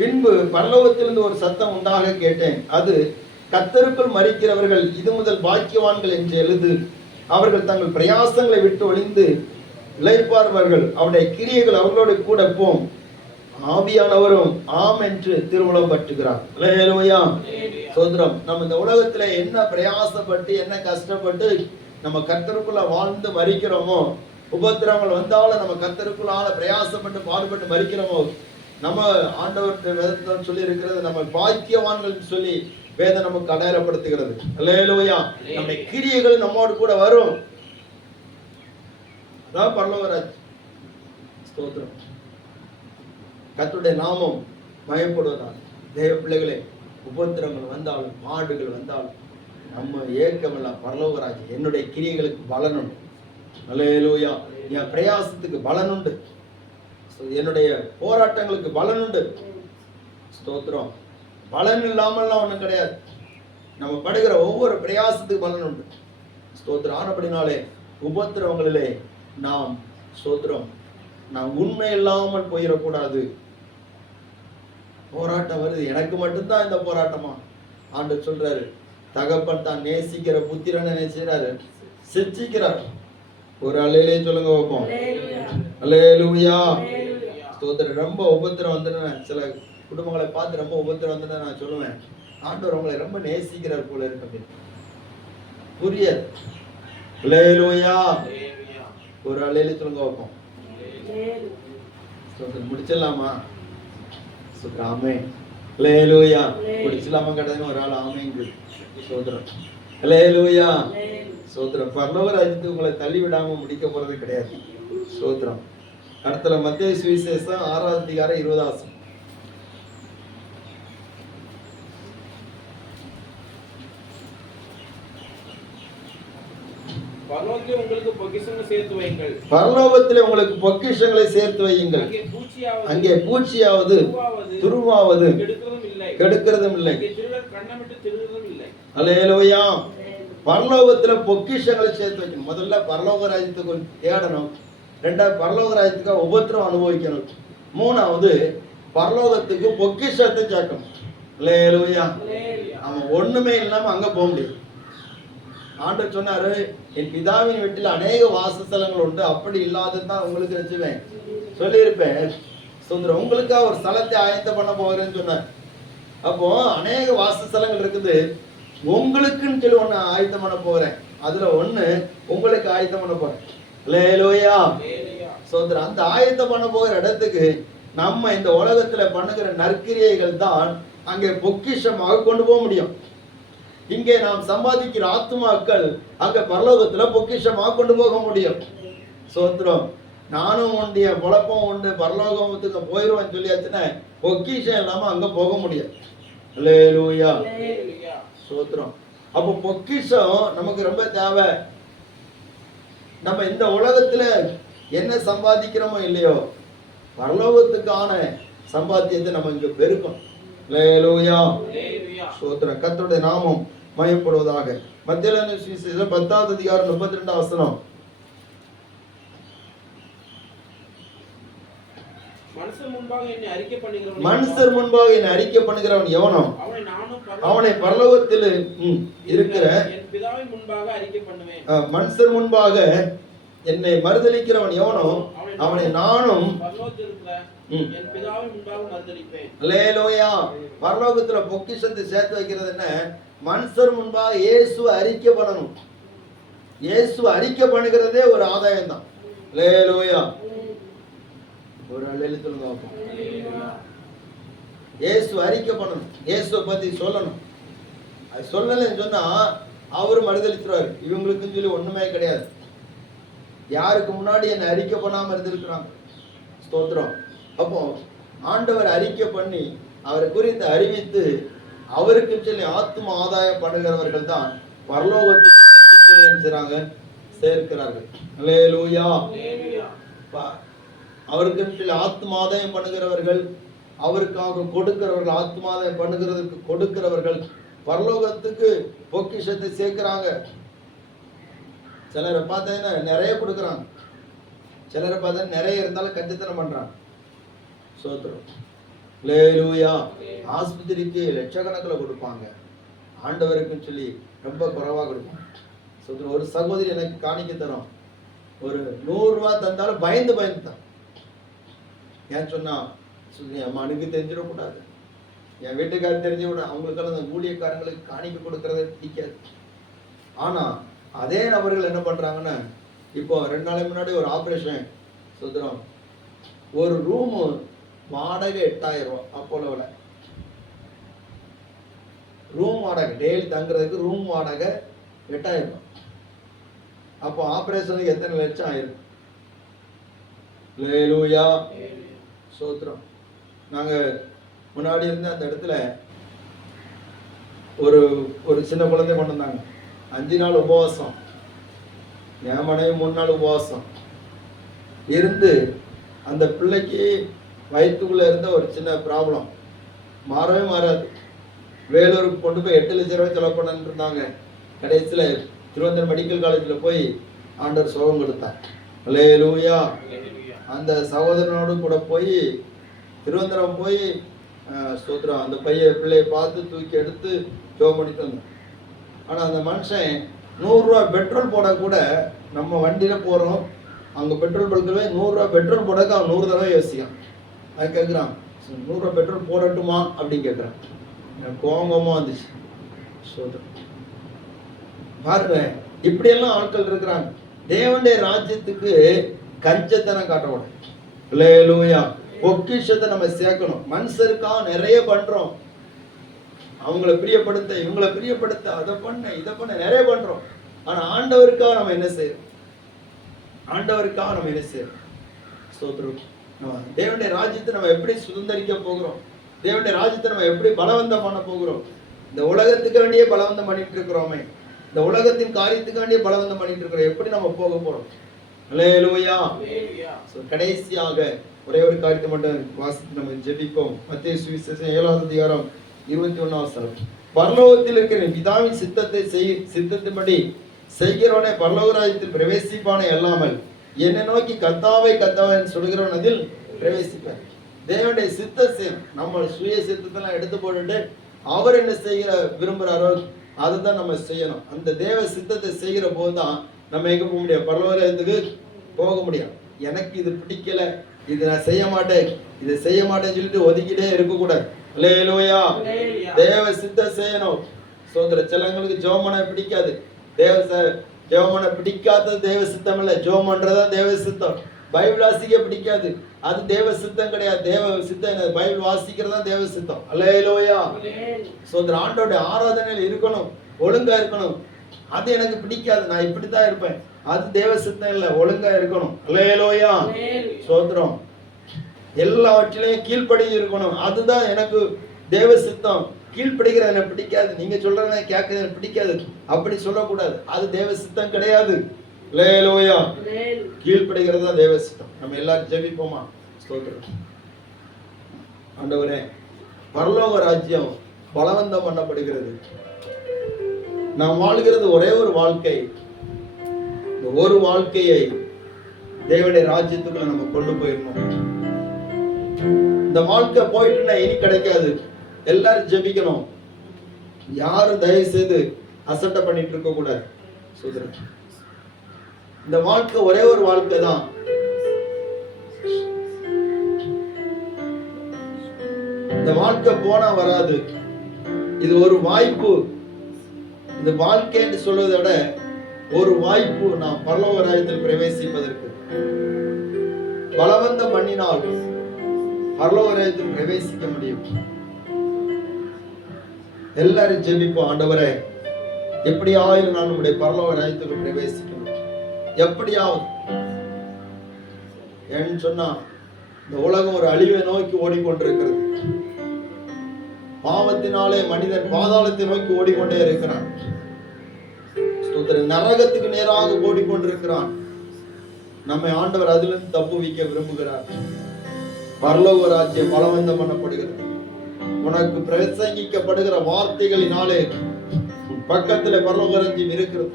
பின்பு பரலோகத்திலிருந்து ஒரு சத்தம் உண்டாக கேட்டேன். அது, கர்த்தருக்குள் மரிக்கிறவர்கள் இது முதல் பாக்கியவான்கள் என்று எழுது. அவர்கள் தங்கள் பிரயாசங்களை விட்டு ஒளிந்து இளைப்பாறுவார்கள். அவருடைய கிரியைகள் அவர்களோடு கூட போம். ஆவியானவரும் ஆம் என்று திருவுளம் பற்றுகிறார். அல்லேலூயா. சோதரம். நம்ம இந்த உலகத்துல என்ன பிரயாசப்பட்டு என்ன கஷ்டப்பட்டு நம்ம கர்த்தருக்குள்ள வாழ்ந்து மரிக்கிறோமோ, உபத்திரவங்கள் வந்தாலும் நம்ம கர்த்தருக்குள்ளால பிரயாசப்பட்டு பாடுபட்டு மரிக்கிறோமோ, நம்ம ஆண்டவர் வேதத்தில் சொல்லி இருக்கிறது, நம்ம பாக்கியவான்கள் சொல்லி வேதம் நமக்கு அடையாளப்படுத்துகிறது. அல்லேலூயா. நம்முடைய கிரியைகள் நம்மோடு கூட வரும். அதான் பரலோக ராஜ்யம். ஸ்தோத்திரம். கர்த்தருடைய நாமம் மகிமைப்படுவதாக. தேவ பிள்ளைகளே, உபத்திரங்கள் வந்தாலும் பாடுகள் வந்தாலும் நம்ம ஏக்கமெல்லாம் பரலோக ராஜ்யம். என்னுடைய கிரியைகளுக்கு பலன் உண்டு. அல்லேலூயா. என் பிரயாசத்துக்கு பலன் உண்டு. என்னுடைய போராட்டங்களுக்கு பலன் உண்டு. ஸ்தோத்திரம். பலன் இல்லாமல்லாம் ஒண்ணும் கிடையாது. நம்ம படுகிற ஒவ்வொரு பிரயாசத்துக்கு பலன் உண்டு. ஸ்தோத்திரம். ஆனபடினாலே உபத்திரவங்களிலே நாம் ஸ்தோத்திரம் நாம் உண்மை இல்லாமல் போயிடக்கூடாது. போராட்டம் வருது, எனக்கு மட்டும்தான் இந்த போராட்டமா? ஆண்டவர் சொல்றாரு, தகப்பன் தான் நேசிக்கிற புத்திரனை நேசிக்கிறாரு, சிச்சிக்கிறார். ஒரு அல்லேலூயா சொல்லுங்க வைப்போம். அல்லேலூயா. ஸ்தோத்திரம். ரொம்ப உபத்திரம் வந்துன்னு சில குடும்பங்களை பார்த்து ரொம்ப உபத்திரம் வந்துன்னு நான் சொல்லுவேன், ஆண்டவர் உங்களை ரொம்ப நேசிக்கிறார் போல இருக்கு. புரியாது. அல்லேலூயா. ஒரு அல்லேலூயா சொல்லுங்க வைப்போம். முடிச்சிடலாமா? ஆமே. அல்லேலூயா. முடிச்சிடலாமா கேட்டதுன்னு ஒரு ஆள் ஆமேங்க. சோதரம். அல்லேலூயா. சோதரம். பரலோக ராஜ்யத்துக்கு உங்களை தள்ளி விடாம முடிக்க போறது கிடையாது. சோதரம். அடுத்த மத்தேயு சுவிசேஷம் 6வது அதிகாரம் 20வது வசனம். பரலோகத்திலே உங்களுக்கு பொக்கிஷங்களை சேர்த்து வையுங்கள். பரலோகத்திலே உங்களுக்கு பொக்கிஷங்களை சேர்த்து வையுங்கள். அங்கே பூச்சியாவது துருவாவது கெடுக்கிறதும் இல்லை. அல்லேலூயா. பரலோகத்துல பொக்கிஷங்களை சேர்த்து வைக்கணும். முதல்ல பரலோக ராஜ்யத்துக்கு தேடணும். ரெண்டாவது பரலோக ராஜ்யத்துக்கு உபத்திரம் அனுபவிக்கணும். மூணாவது பரலோகத்துக்கு பொக்கிஷத்தை சேர்க்கணும். அல்லேலூயா. அவன் ஒண்ணுமே இல்லாம அங்க போக முடியும். ஆண்டவர் சொன்னாரு, என் பிதாவின் வீட்டில் அநேக வாசஸ்தலங்கள் உண்டு, அப்படி இல்லாததான் உங்களுக்கு வச்சுவேன் சொல்லியிருப்பேன். சுந்தரம். உங்களுக்காக ஒரு ஸ்தலத்தை ஆயத்தம் பண்ண போகிறேன்னு சொன்னார். அப்போ அநேக வாசஸ்தலங்கள் இருக்குது. உங்களுக்குன்னு சொல்லி ஒண்ணு ஆயத்தம் பண்ண போறேன். அதுல ஒண்ணு உங்களுக்கு ஆயத்தம் பண்ண போறேன். அல்லேலூயா. சோதரன், அந்த ஆயத்தம் பண்ண போகிற இடத்துக்கு நம்ம இந்த உலகத்துல பண்ணுகிற நற்கிரியைகள் தான் அங்கே பொக்கிஷமாக கொண்டு போக முடியும். இங்கே நாம் சம்பாதிக்கிற ஆத்துமாக்கள் அங்க பரலோகத்துல பொக்கிஷமாக கொண்டு போக முடியும். சோத்திரம். நானும் உண்டு, என் பொழப்பம் உண்டு, பரலோகத்துக்கு போயிடுவேன்னு சொல்லியாச்சுன்னா பொக்கிஷம் இல்லாம அங்க போக முடியாது. அல்லேலூயா. சோத்திரம். அப்போ பொக்கிஷம் நமக்கு ரொம்ப தேவை. நம்ம இந்த உலகத்துல என்ன சம்பாதிக்கிறோமோ இல்லையோ, பரலோகத்துக்கான சம்பாத்தியத்தை நம்ம இங்க பெருக்கும். அல்லேலூயா. சோத்திரம். கர்த்தருடைய நாமம் மகிமைப்படுவதாக. மத்தேயு சுவிசேஷம் 10வது அதிகாரம் 32வது வசனம். மனுஷர் முன்பாக என்னை அறிக்கை பண்ணுகிறவன் எவனோ அவனை பரலோகத்தில் இருக்கிற என் பிதாவின் முன்பாக அறிக்கை பண்ணுவேன். மனுஷர் முன்பாக என்னை மறுதலிக்கிறவன் எவனோ அவனை நானும் பரலோகத்தில் இருக்கிற என் பிதாவின் முன்பாக மறுதலிப்பேன். அல்லேலூயா. பரலோகத்துல பொக்கிஷத்தை சேர்த்து வைக்கிறது என்ன? மனுஷர் முன்பாக இயேசு அறிக்கை பண்ணணும். இயேசு அறிக்கை பண்ணுகிறதே ஒரு ஆதாயம் தான். அல்லேலூயா. ஒரு அல்லேலூயா சொல்லுங்க. இயேசு அறிக்கை பண்ணணும், இயேசுவை பத்தி சொல்லணும். அது சொல்லலன்னு சொன்னா அவரு மறுதளித்துறாரு. இவங்களுக்குன்னு சொல்லி ஒண்ணுமே கிடையாது. யாருக்கு முன்னாடி என்னை அறிக்கை பண்ணாம இருந்திருக்கிறாங்க. ஸ்தோத்திரம். அப்போ ஆண்டவர் அறிக்கை பண்ணி அவரை குறித்து அறிவித்து அவருக்கு சொல்லி ஆத்ம ஆதாயம் பண்ணுகிறவர்கள் தான் பரலோகத்துக்கு சேர்க்கிறார்கள். அல்லேலூயா. அவருக்கு சொல்லி ஆத்ம ஆதாயம் பண்ணுகிறவர்கள், அவருக்காக கொடுக்கிறவர்கள், ஆத்ம ஆதாயம் பண்ணுகிறதுக்கு கொடுக்கிறவர்கள் பரலோகத்துக்கு பொக்கிஷத்தை சேர்க்கிறாங்க. சிலரை பார்த்தீங்கன்னா நிறைய கொடுக்குறாங்க, சிலரை பார்த்தா நிறைய இருந்தாலும் கஞ்சத்தனம் பண்றாங்க. சோத்திரம். அல்லேலூயா. ஆஸ்பத்திரிக்கு லட்சக்கணக்கில் கொடுப்பாங்க, ஆண்டவருக்குன்னு சொல்லி ரொம்ப குறைவாக கொடுப்பாங்க. சோத்திரம். ஒரு சகோதரி எனக்கு காணிக்க தரும், ஒரு 100 ரூபாய் தந்தாலும் பயந்து தான். ஏன் சொன்னா, என் மனுக்கு தெரிஞ்சிடக்கூடாது, என் வீட்டுக்காரர் தெரிஞ்சு விட, அவங்களுக்கெல்லாம் அந்த ஊழியக்காரங்களுக்கு காணிக்க கொடுக்கறத பிடிக்காது. ஆனா அதே நபர்கள் என்ன பண்றாங்கன்னா, இப்போ 2 நாளைக்கு முன்னாடி ஒரு ஆபரேஷன். சுத்திரம். ஒரு ரூம் வாடகை 8000 ரூபாய். அப்போலோவில் ரூம் வாடகை, டெய்லி தங்குறதுக்கு ரூம் வாடகை 8000 ரூபாய். அப்போ ஆபரேஷனுக்கு எத்தனை லட்சம் ஆயிரும்? அல்லேலூயா. சோத்திரம். நாங்க முன்னாடி இருந்த அந்த இடத்துல ஒரு சின்ன குழந்தை கொண்டு வந்தாங்க. 5 நாள் உபவாசம், என் மனைவி 3 நாள் உபவாசம் இருந்து அந்த பிள்ளைக்கு வயிற்றுக்குள்ள இருந்த ஒரு சின்ன ப்ராப்ளம் மாறவே மாறாது. வேலூருக்கு கொண்டு போய் 8 லட்சம் ரூபாய் செலவு பண்ணு இருந்தாங்க. கடைசியில் திருவனந்தபுரம் மெடிக்கல் காலேஜில் போய் ஆண்டவர் சுகம் கொடுத்தார். அல்லேலூயா. அந்த சகோதரனோடு கூட போய் திருவனந்தபுரம் போய் ஸ்தோத்திரம், அந்த பிள்ளையை பார்த்து தூக்கி எடுத்து ஜெபம் பண்ணிட்டு வந்தோம். ஆனால் அந்த மனுஷன் 100 ரூபாய் பெட்ரோல் போட கூட, நம்ம வண்டியில் போகிறோம், அங்கே பெட்ரோல் பல்கவே 100 ரூபாய் பெட்ரோல் போடக்க அவன் 100 தடவை யோசிக்கான். அது கேட்குறான், 100 ரூபாய் பெட்ரோல் போடட்டுமா அப்படின்னு கேட்குறான். எனக்கு கோபமாக வந்துச்சு. ஸ்தோத்திரம். பாருங்க, இப்படியெல்லாம் ஆட்கள் இருக்கிறாங்க. தேவனுடைய ராஜ்யத்துக்கு கஞ்சத்தனம் காட்டக்கூடாது. அல்லேலூயா. பொக்கிஷத்தை நம்ம சேர்க்கணும். மனுஷருக்காக நிறைய பண்றோம், அவங்கள பிரியப்படுத்த, இவங்களை பிரியப்படுத்த, அதை பண்ண இதை பண்ண நிறைய பண்றோம். ஆனா ஆண்டவருக்காக நம்ம என்ன செய்யறோம்? ஆண்டவருக்காக நம்ம என்ன செய்யறோம்? ஸ்தோத்திரம். தேவனுடைய ராஜ்யத்தை நம்ம எப்படி சுதந்திரிக்க போகிறோம்? தேவனுடைய ராஜ்யத்தை நம்ம எப்படி பலவந்தம் பண்ண போகிறோம்? இந்த உலகத்துக்கு வேண்டிய பலவந்தம் பண்ணிட்டு இருக்கிறோமே, இந்த உலகத்தின் காரியத்துக்கு வேண்டிய பலவந்தம் பண்ணிட்டு இருக்கிறோம். எப்படி நம்ம போக போறோம்? அல்லேலூயா. கடைசியாக ஒரே ஒரு காரியத்தை மட்டும் வாசித்து நம்ம ஜெபிப்போம். மத்தேயு சுவிசேஷம் 7வது அதிகாரம் 21வது வசனம். பரலோகத்தில் இருக்கிற பிதாவின் சித்தத்தின்படி செய்கிறவனே பரலோக ராஜ்யத்தில் பிரவேசிப்பானே அல்லாமல் என்னை நோக்கி கர்த்தாவே கர்த்தாவே சொல்கிறவன் அதில் பிரவேசிப்பார். தேவனுடைய சித்தத்தை நம்ம சுய சித்தத்தெல்லாம் எடுத்து போட்டுட்டு அவர் என்ன செய்கிற விரும்புகிறாரோ அதுதான் நம்ம செய்யணும். அந்த தேவ சித்தத்தை செய்கிற போது தான் நம்ம எங்க போக முடியும்? பரலோகத்துக்கு போக முடியும். எனக்கு இது பிடிக்கல, இது நான் செய்ய மாட்டேன், இதை செய்ய மாட்டேன்னு சொல்லிட்டு ஒதுக்கிட்டே இருக்கக்கூடாது. அல்லேலூயா. அல்லேலூயா. தேவ சித்தம் செய்யணும். சோதர சிலங்களுக்கு ஜெபம் பண்ண பிடிக்காது. ஜெபம் பண்ண பிடிக்காதது தேவ சித்தம் இல்ல. ஜெபம் பண்றதா தேவ சித்தம். பைபிள் வாசிக்க பிடிக்காது, அது தேவ சித்தம் கிடையாது. தேவ சித்தம் பைபிள் வாசிக்கிறதா தேவ சித்தம். அல்லேலூயா. சோதர ஆண்டோட ஆராதனையில் இருக்கணும், ஒழுங்கா இருக்கணும். அது எனக்கு பிடிக்காது, நான் இப்படித்தான் இருப்பேன், அது தேவ சித்தம் இல்ல. ஒழுங்கா இருக்கணும். அல்லேலூயா. சோதரம் எல்லாவற்றிலையும் கீழ்ப்படி இருக்கணும், அதுதான் எனக்கு தேவ சித்தம். கீழ்ப்படுகிற எனக்கு பிடிக்காது, நீங்க சொல்றத கேட்கறது எனக்கு பிடிக்காது, அப்படி சொல்லக்கூடாது. அது தேவ சித்தம் கிடையாது. அல்லேலூயா. கீழ்ப்படுகிறது தான் தேவ சித்தம். நம்ம எல்லாரும் ஜெபிப்போமா? ஸ்தோத்திரம். ஆண்டவரே, பரலோக ராஜ்யம் பலவந்தம் பண்ணப்படுகிறது. நாம் வாழ்கிறது ஒரே ஒரு வாழ்க்கை. இந்த ஒரு வாழ்க்கையை தேவனுடைய ராஜ்யத்துக்குள்ள நம்ம கொண்டு போயிடணும். இந்த வாழ்க்கை போயிட்டுனா இனி கிடைக்காது. எல்லாரும் ஜெபிக்கணும். யாரும் தயவு செய்து அசட்டை பண்ணிட்டு இருக்க கூடாது. சோதரன், இந்த வாழ்க்கை ஒரே ஒரு வாழ்க்கை தான். இந்த வாழ்க்கை போனா வராது. இது ஒரு வாய்ப்பு. இந்த வாழ்க்கை என்று சொல்வதை விட ஒரு வாய்ப்பு, நாம் பரலோக ராஜ்யத்தில் பிரவேசிப்பதற்கு. பலவந்தம் பண்ணினால் பரலோக ராஜ்யத்தில் பிரவேசிக்க முடியும். எல்லாரும் ஜெபிப்போம். ஆண்டவரே, எப்படியாவது நான் உம்முடைய பரலோக ராஜ்யத்துக்கு பிரவேசிக்கணும். எப்படியாவது. ஏன்னு சொன்னா இந்த உலகம் ஒரு அழிவை நோக்கி ஓடிக்கொண்டிருக்கிறது. பாவத்தினாலே மனிதன் பாதாளத்தை நோக்கி ஓடிக்கொண்டே இருக்கிறான். நரகத்துக்கு நேராக ஓடிக்கொண்டிருக்கிறான். நம்மை ஆண்டவர் அதிலிருந்து தப்புவிக்க விரும்புகிறார். பரலோக ராஜ்யம் பலவந்தம் பண்ணப்படுகிறது. உனக்கு பிரசங்கிக்கப்படுகிற வார்த்தைகளினாலே பக்கத்துல பரலோக ராஜ்யம் இருக்கிறது.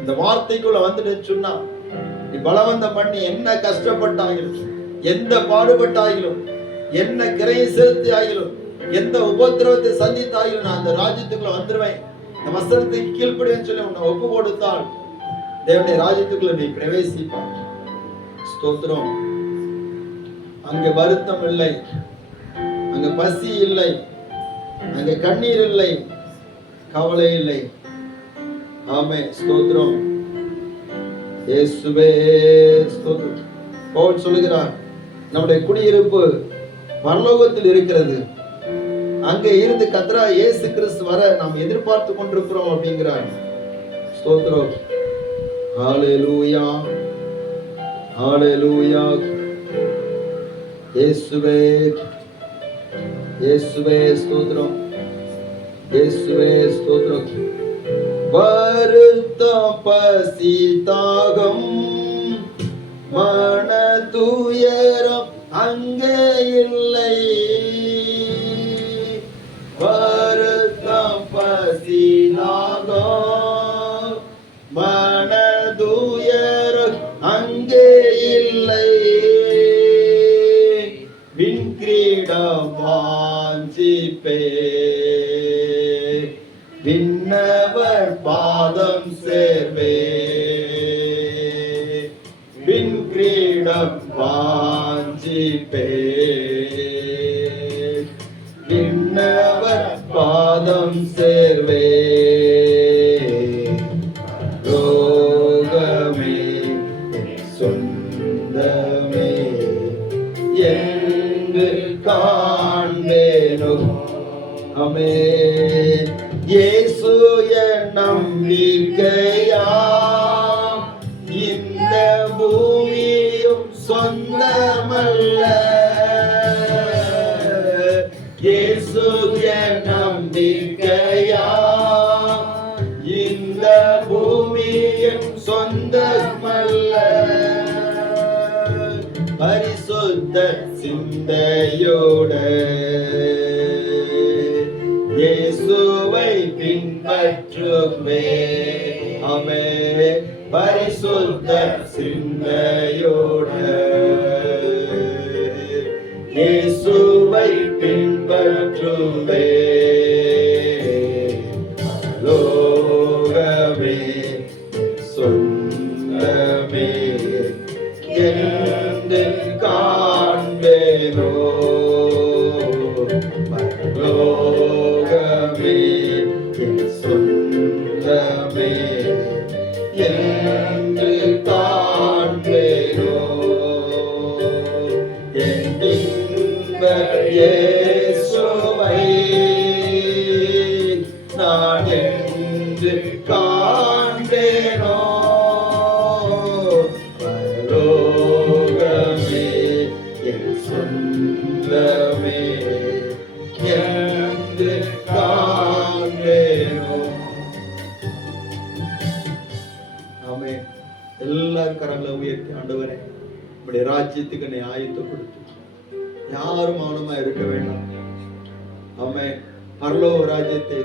இந்த வார்த்தைக்குள்ள வந்துட்டு சொன்னா, நீ பலவந்தம் பண்ணி என்ன கஷ்டப்பட்டாயிலும், எந்த பாடுபட்டாயிலும், என்ன கிரையை செலுத்தி ஆகிலும், எந்த உபத்திரவத்தை சந்தித்தாயிலும், நான் அந்த ராஜ்யத்துக்குள்ள வந்துருவேன், இந்த வசனத்துக்கு கீழ்ப்படின்னு சொல்லி உன்னை ஒப்பு கொடுத்தால் தேவனுடைய ராஜ்யத்துக்குள்ள நீ பிரவேசிப்பாய். ஸ்தோத்திரம். அங்க வருத்தம் இல்லை, அங்க பசி இல்லை, அங்க கண்ணீர் இல்லை, கவலை இல்லை. ஆமென். ஸ்தோத்திரம். இயேசுவே ஸ்தோத்திரம். பவுல் சொல்லுகிறார், நம்முடைய குடியிருப்பு பரலோகத்தில் இருக்கிறது. அங்க இருந்து கர்த்தராகிய இயேசு கிறிஸ்து வர நாம் எதிர்பார்த்து கொண்டிருக்கிறோம் அப்படிங்கிறார். ஸ்தோத்திரம். ஹalleluya, ஹalleluya. இயேசுவே, இயேசுவே ஸ்தோத்திரம், இயேசுவே ஸ்தோத்திரம். வருத்தம் பசி தாகம் மன துயரம் அங்கே இல்லை. வருத்தம் பசி தாகம் மன துயரம் அங்கே இல்லை. விண்கிரீடம் வாஞ்சிப்பே, விண்ணவர் பாதம் சேர்வே. விண்கிரீடம் வாஞ்சிப்பே, விண்ணவர் பாதம் சேர்வே. ரோகமே சொந்தமே என்று காண்பேனோ. ஆமென். இயேசு என் நம்பிக்கையாம், இந்த பூமியும் சொந்தமல்ல. இயேசு என் நம்பிக்கையாம், இந்த பூமியும் சொந்தமல்ல. பரிசுத்த சிந்தையோட இயேசுவை பின்பற்றுவே. ஆமென். பரிசுத்த சிந்தையோட இயேசுவை பின்பற்றுவே. லோகமே சொந்தமே என்று காண்பேனோ. இயேசுவை நான் என்று காண்பேனோ, பரலோகமே என் சொந்தமே என்று காண்பேனோ. ஆமென். எல்லாரும் கரங்களை உயர்த்தி, ஆண்டவரே உம்முடைய ராஜ்யத்துக்கு என்னை ஆயத்தப்படுத்து. யாரும் மௌனமா இருக்க வேண்டாம். ஆமென். பரலோக ராஜ்யத்தை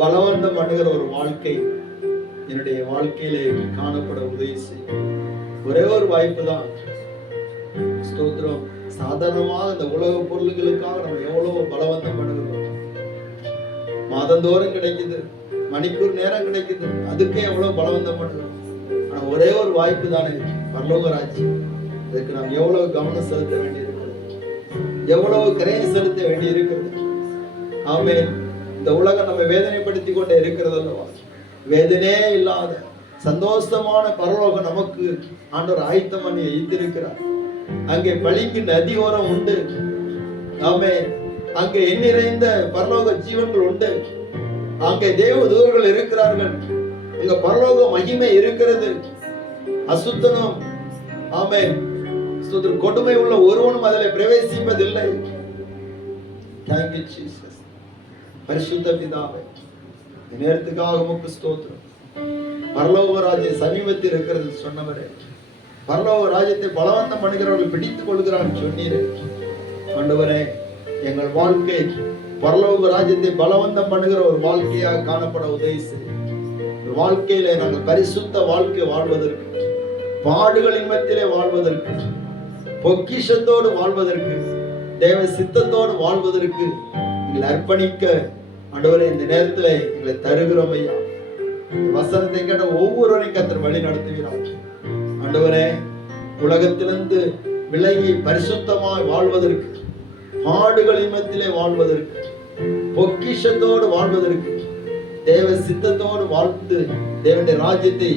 பலவந்தம் பண்ணுகிற ஒரு வாழ்க்கை என்னுடைய வாழ்க்கையிலே காணப்பட உதவி செய்யும். ஒரே ஒரு வாய்ப்பு தான். ஸ்தோத்திரம். சாதாரணமாக இந்த உலக பொருள்களுக்காக நம்ம எவ்வளவு பலவந்தம் பண்ணுகிறோம். மாதந்தோறும் கிடைக்குது, மணிக்கூர் நேரம் கிடைக்குது, அதுக்கே எவ்வளவு பலவந்தம் பண்ணுகிறோம். ஆனா ஒரே ஒரு வாய்ப்பு தானே பரலோக ராஜ்யம். இதுக்கு நாம் எவ்வளவு கவனம் செலுத்த வேண்டியிருக்கிறது, எவ்வளவு கரையை செலுத்த வேண்டி இருக்கிறது. ஆமென். இந்த உலகம் நம்ம வேதனைப்படுத்தி கொண்டே இருக்கிறது அல்லவா? வேதனையே இல்லாத சந்தோஷமான பரலோகம் நமக்கு ஆண்டவர் ஆயத்தம் பண்ணி வைத்திருக்கிறார். அங்கே பழிக்கு நதியோரம் உண்டு. ஆமென். அங்கே எண்ணிறைந்த பரலோக ஜீவன்கள் உண்டு. அங்கே தேவ தூதர்கள் இருக்கிறார்கள். அங்க பரலோக மகிமை இருக்கிறது. அசுத்தனம், ஆமென், கொடுமை உள்ள ஒருவனும் அதில் பிரவேசிப்பதில்லை. Thank you, Jesus. பரிசுத்த பிதாவே, இந்த நேரத்துக்காக உமக்கு ஸ்தோத்திரம். பரலோக ராஜ்யம் சமீபத்தில் இருக்கிறது சொன்னவரே, பரலோக ராஜ்யத்தை பலவந்தம் பண்ணுகிறவர்கள் பிடித்துக் கொள்கிறார்கள் சொன்னீரே. ஆண்டவரே, எங்கள் வாழ்க்கை பரலோக ராஜ்யத்தை பலவந்தம் பண்ணுகிற ஒரு வாழ்க்கையாக காணப்பட உதவி செய்யும். வாழ்க்கையில நாங்கள் பரிசுத்த வாழ்க்கை வாழ்வதற்கு, பாடுகளின் மத்தியிலே வாழ்வதற்கு, பொக்கிஷத்தோடு வாழ்வதற்கு, தேவ சித்தத்தோடு வாழ்வதற்கு எங்களை அர்ப்பணிக்க ஆண்டவரே இந்த நேரத்தில் எங்களை தருகிறோம் ஐயா. வசனத்தை கேட்ட ஒவ்வொருவரையும் கர்த்தர் வழி நடத்துகிறார். ஆண்டவரே, உலகத்திலிருந்து விலகி பரிசுத்தமாய் வாழ்வதற்கு, பாடுகளின் மத்தியிலே வாழ்வதற்கு, பொக்கிஷத்தோடு வாழ்வதற்கு, தேவ சித்தத்தோடு வாழ்ந்து தேவனுடைய ராஜ்யத்தை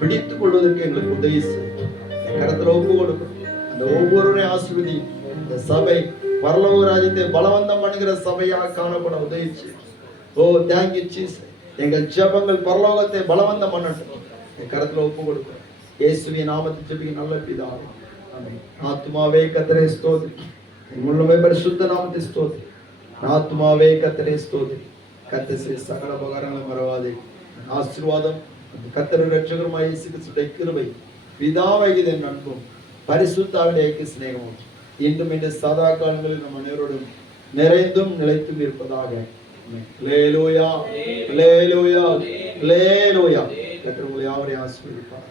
பிடித்துக் கொள்வதற்கு எங்களுக்கு உதவி செய்யும். கரத்துல ஒப்பு கொடுக்கும். அந்த ஒவ்வொருவரையும் ஆசீர்வதி. இந்த சபை பரலோக ராஜ்யத்தை பலவந்தம் பண்ணுகிற சபையாக காணப்பட உதவி செய்யும். ஓ தேங்க்யூ ஜீசஸ். எங்கள் ஜெபங்கள் பரலோகத்தை பலவந்தம் பண்ணட்டும். என் கரத்துல ஒப்பு கொடுக்கும். இயேசுவின் நாமத்தை ஜெபிக்க நல்ல பிதாவே. ஆமென். ஆத்துமாவே கர்த்தரை ஸ்தோத்திரி, என் முழுமை பரிசுத்த நாமத்தை ஸ்தோத்திரி. ஆத்துமாவே கர்த்தரை ஸ்தோத்திரி. கர்த்தர் செய்த சகல உபகாரங்களும் மறவாதே. ஆசீர்வாதம் கர்த்தர் இரட்சகருமாய் இயேசு கிறிஸ்துவின் கிருபை, பிதாவாகிய அன்பும் பரிசுத்தாவின் சிநேகமும் இன்றும் இந்த சதா காலங்களில் நம் அனைவரோடும் நிறைந்தும் நிலைத்தும் இருப்பதாக. அல்லேலூயா, அல்லேலூயா, அல்லேலூயா. கர்த்தர் உங்களை யாவரையும் ஆசீர்வதிப்பார்.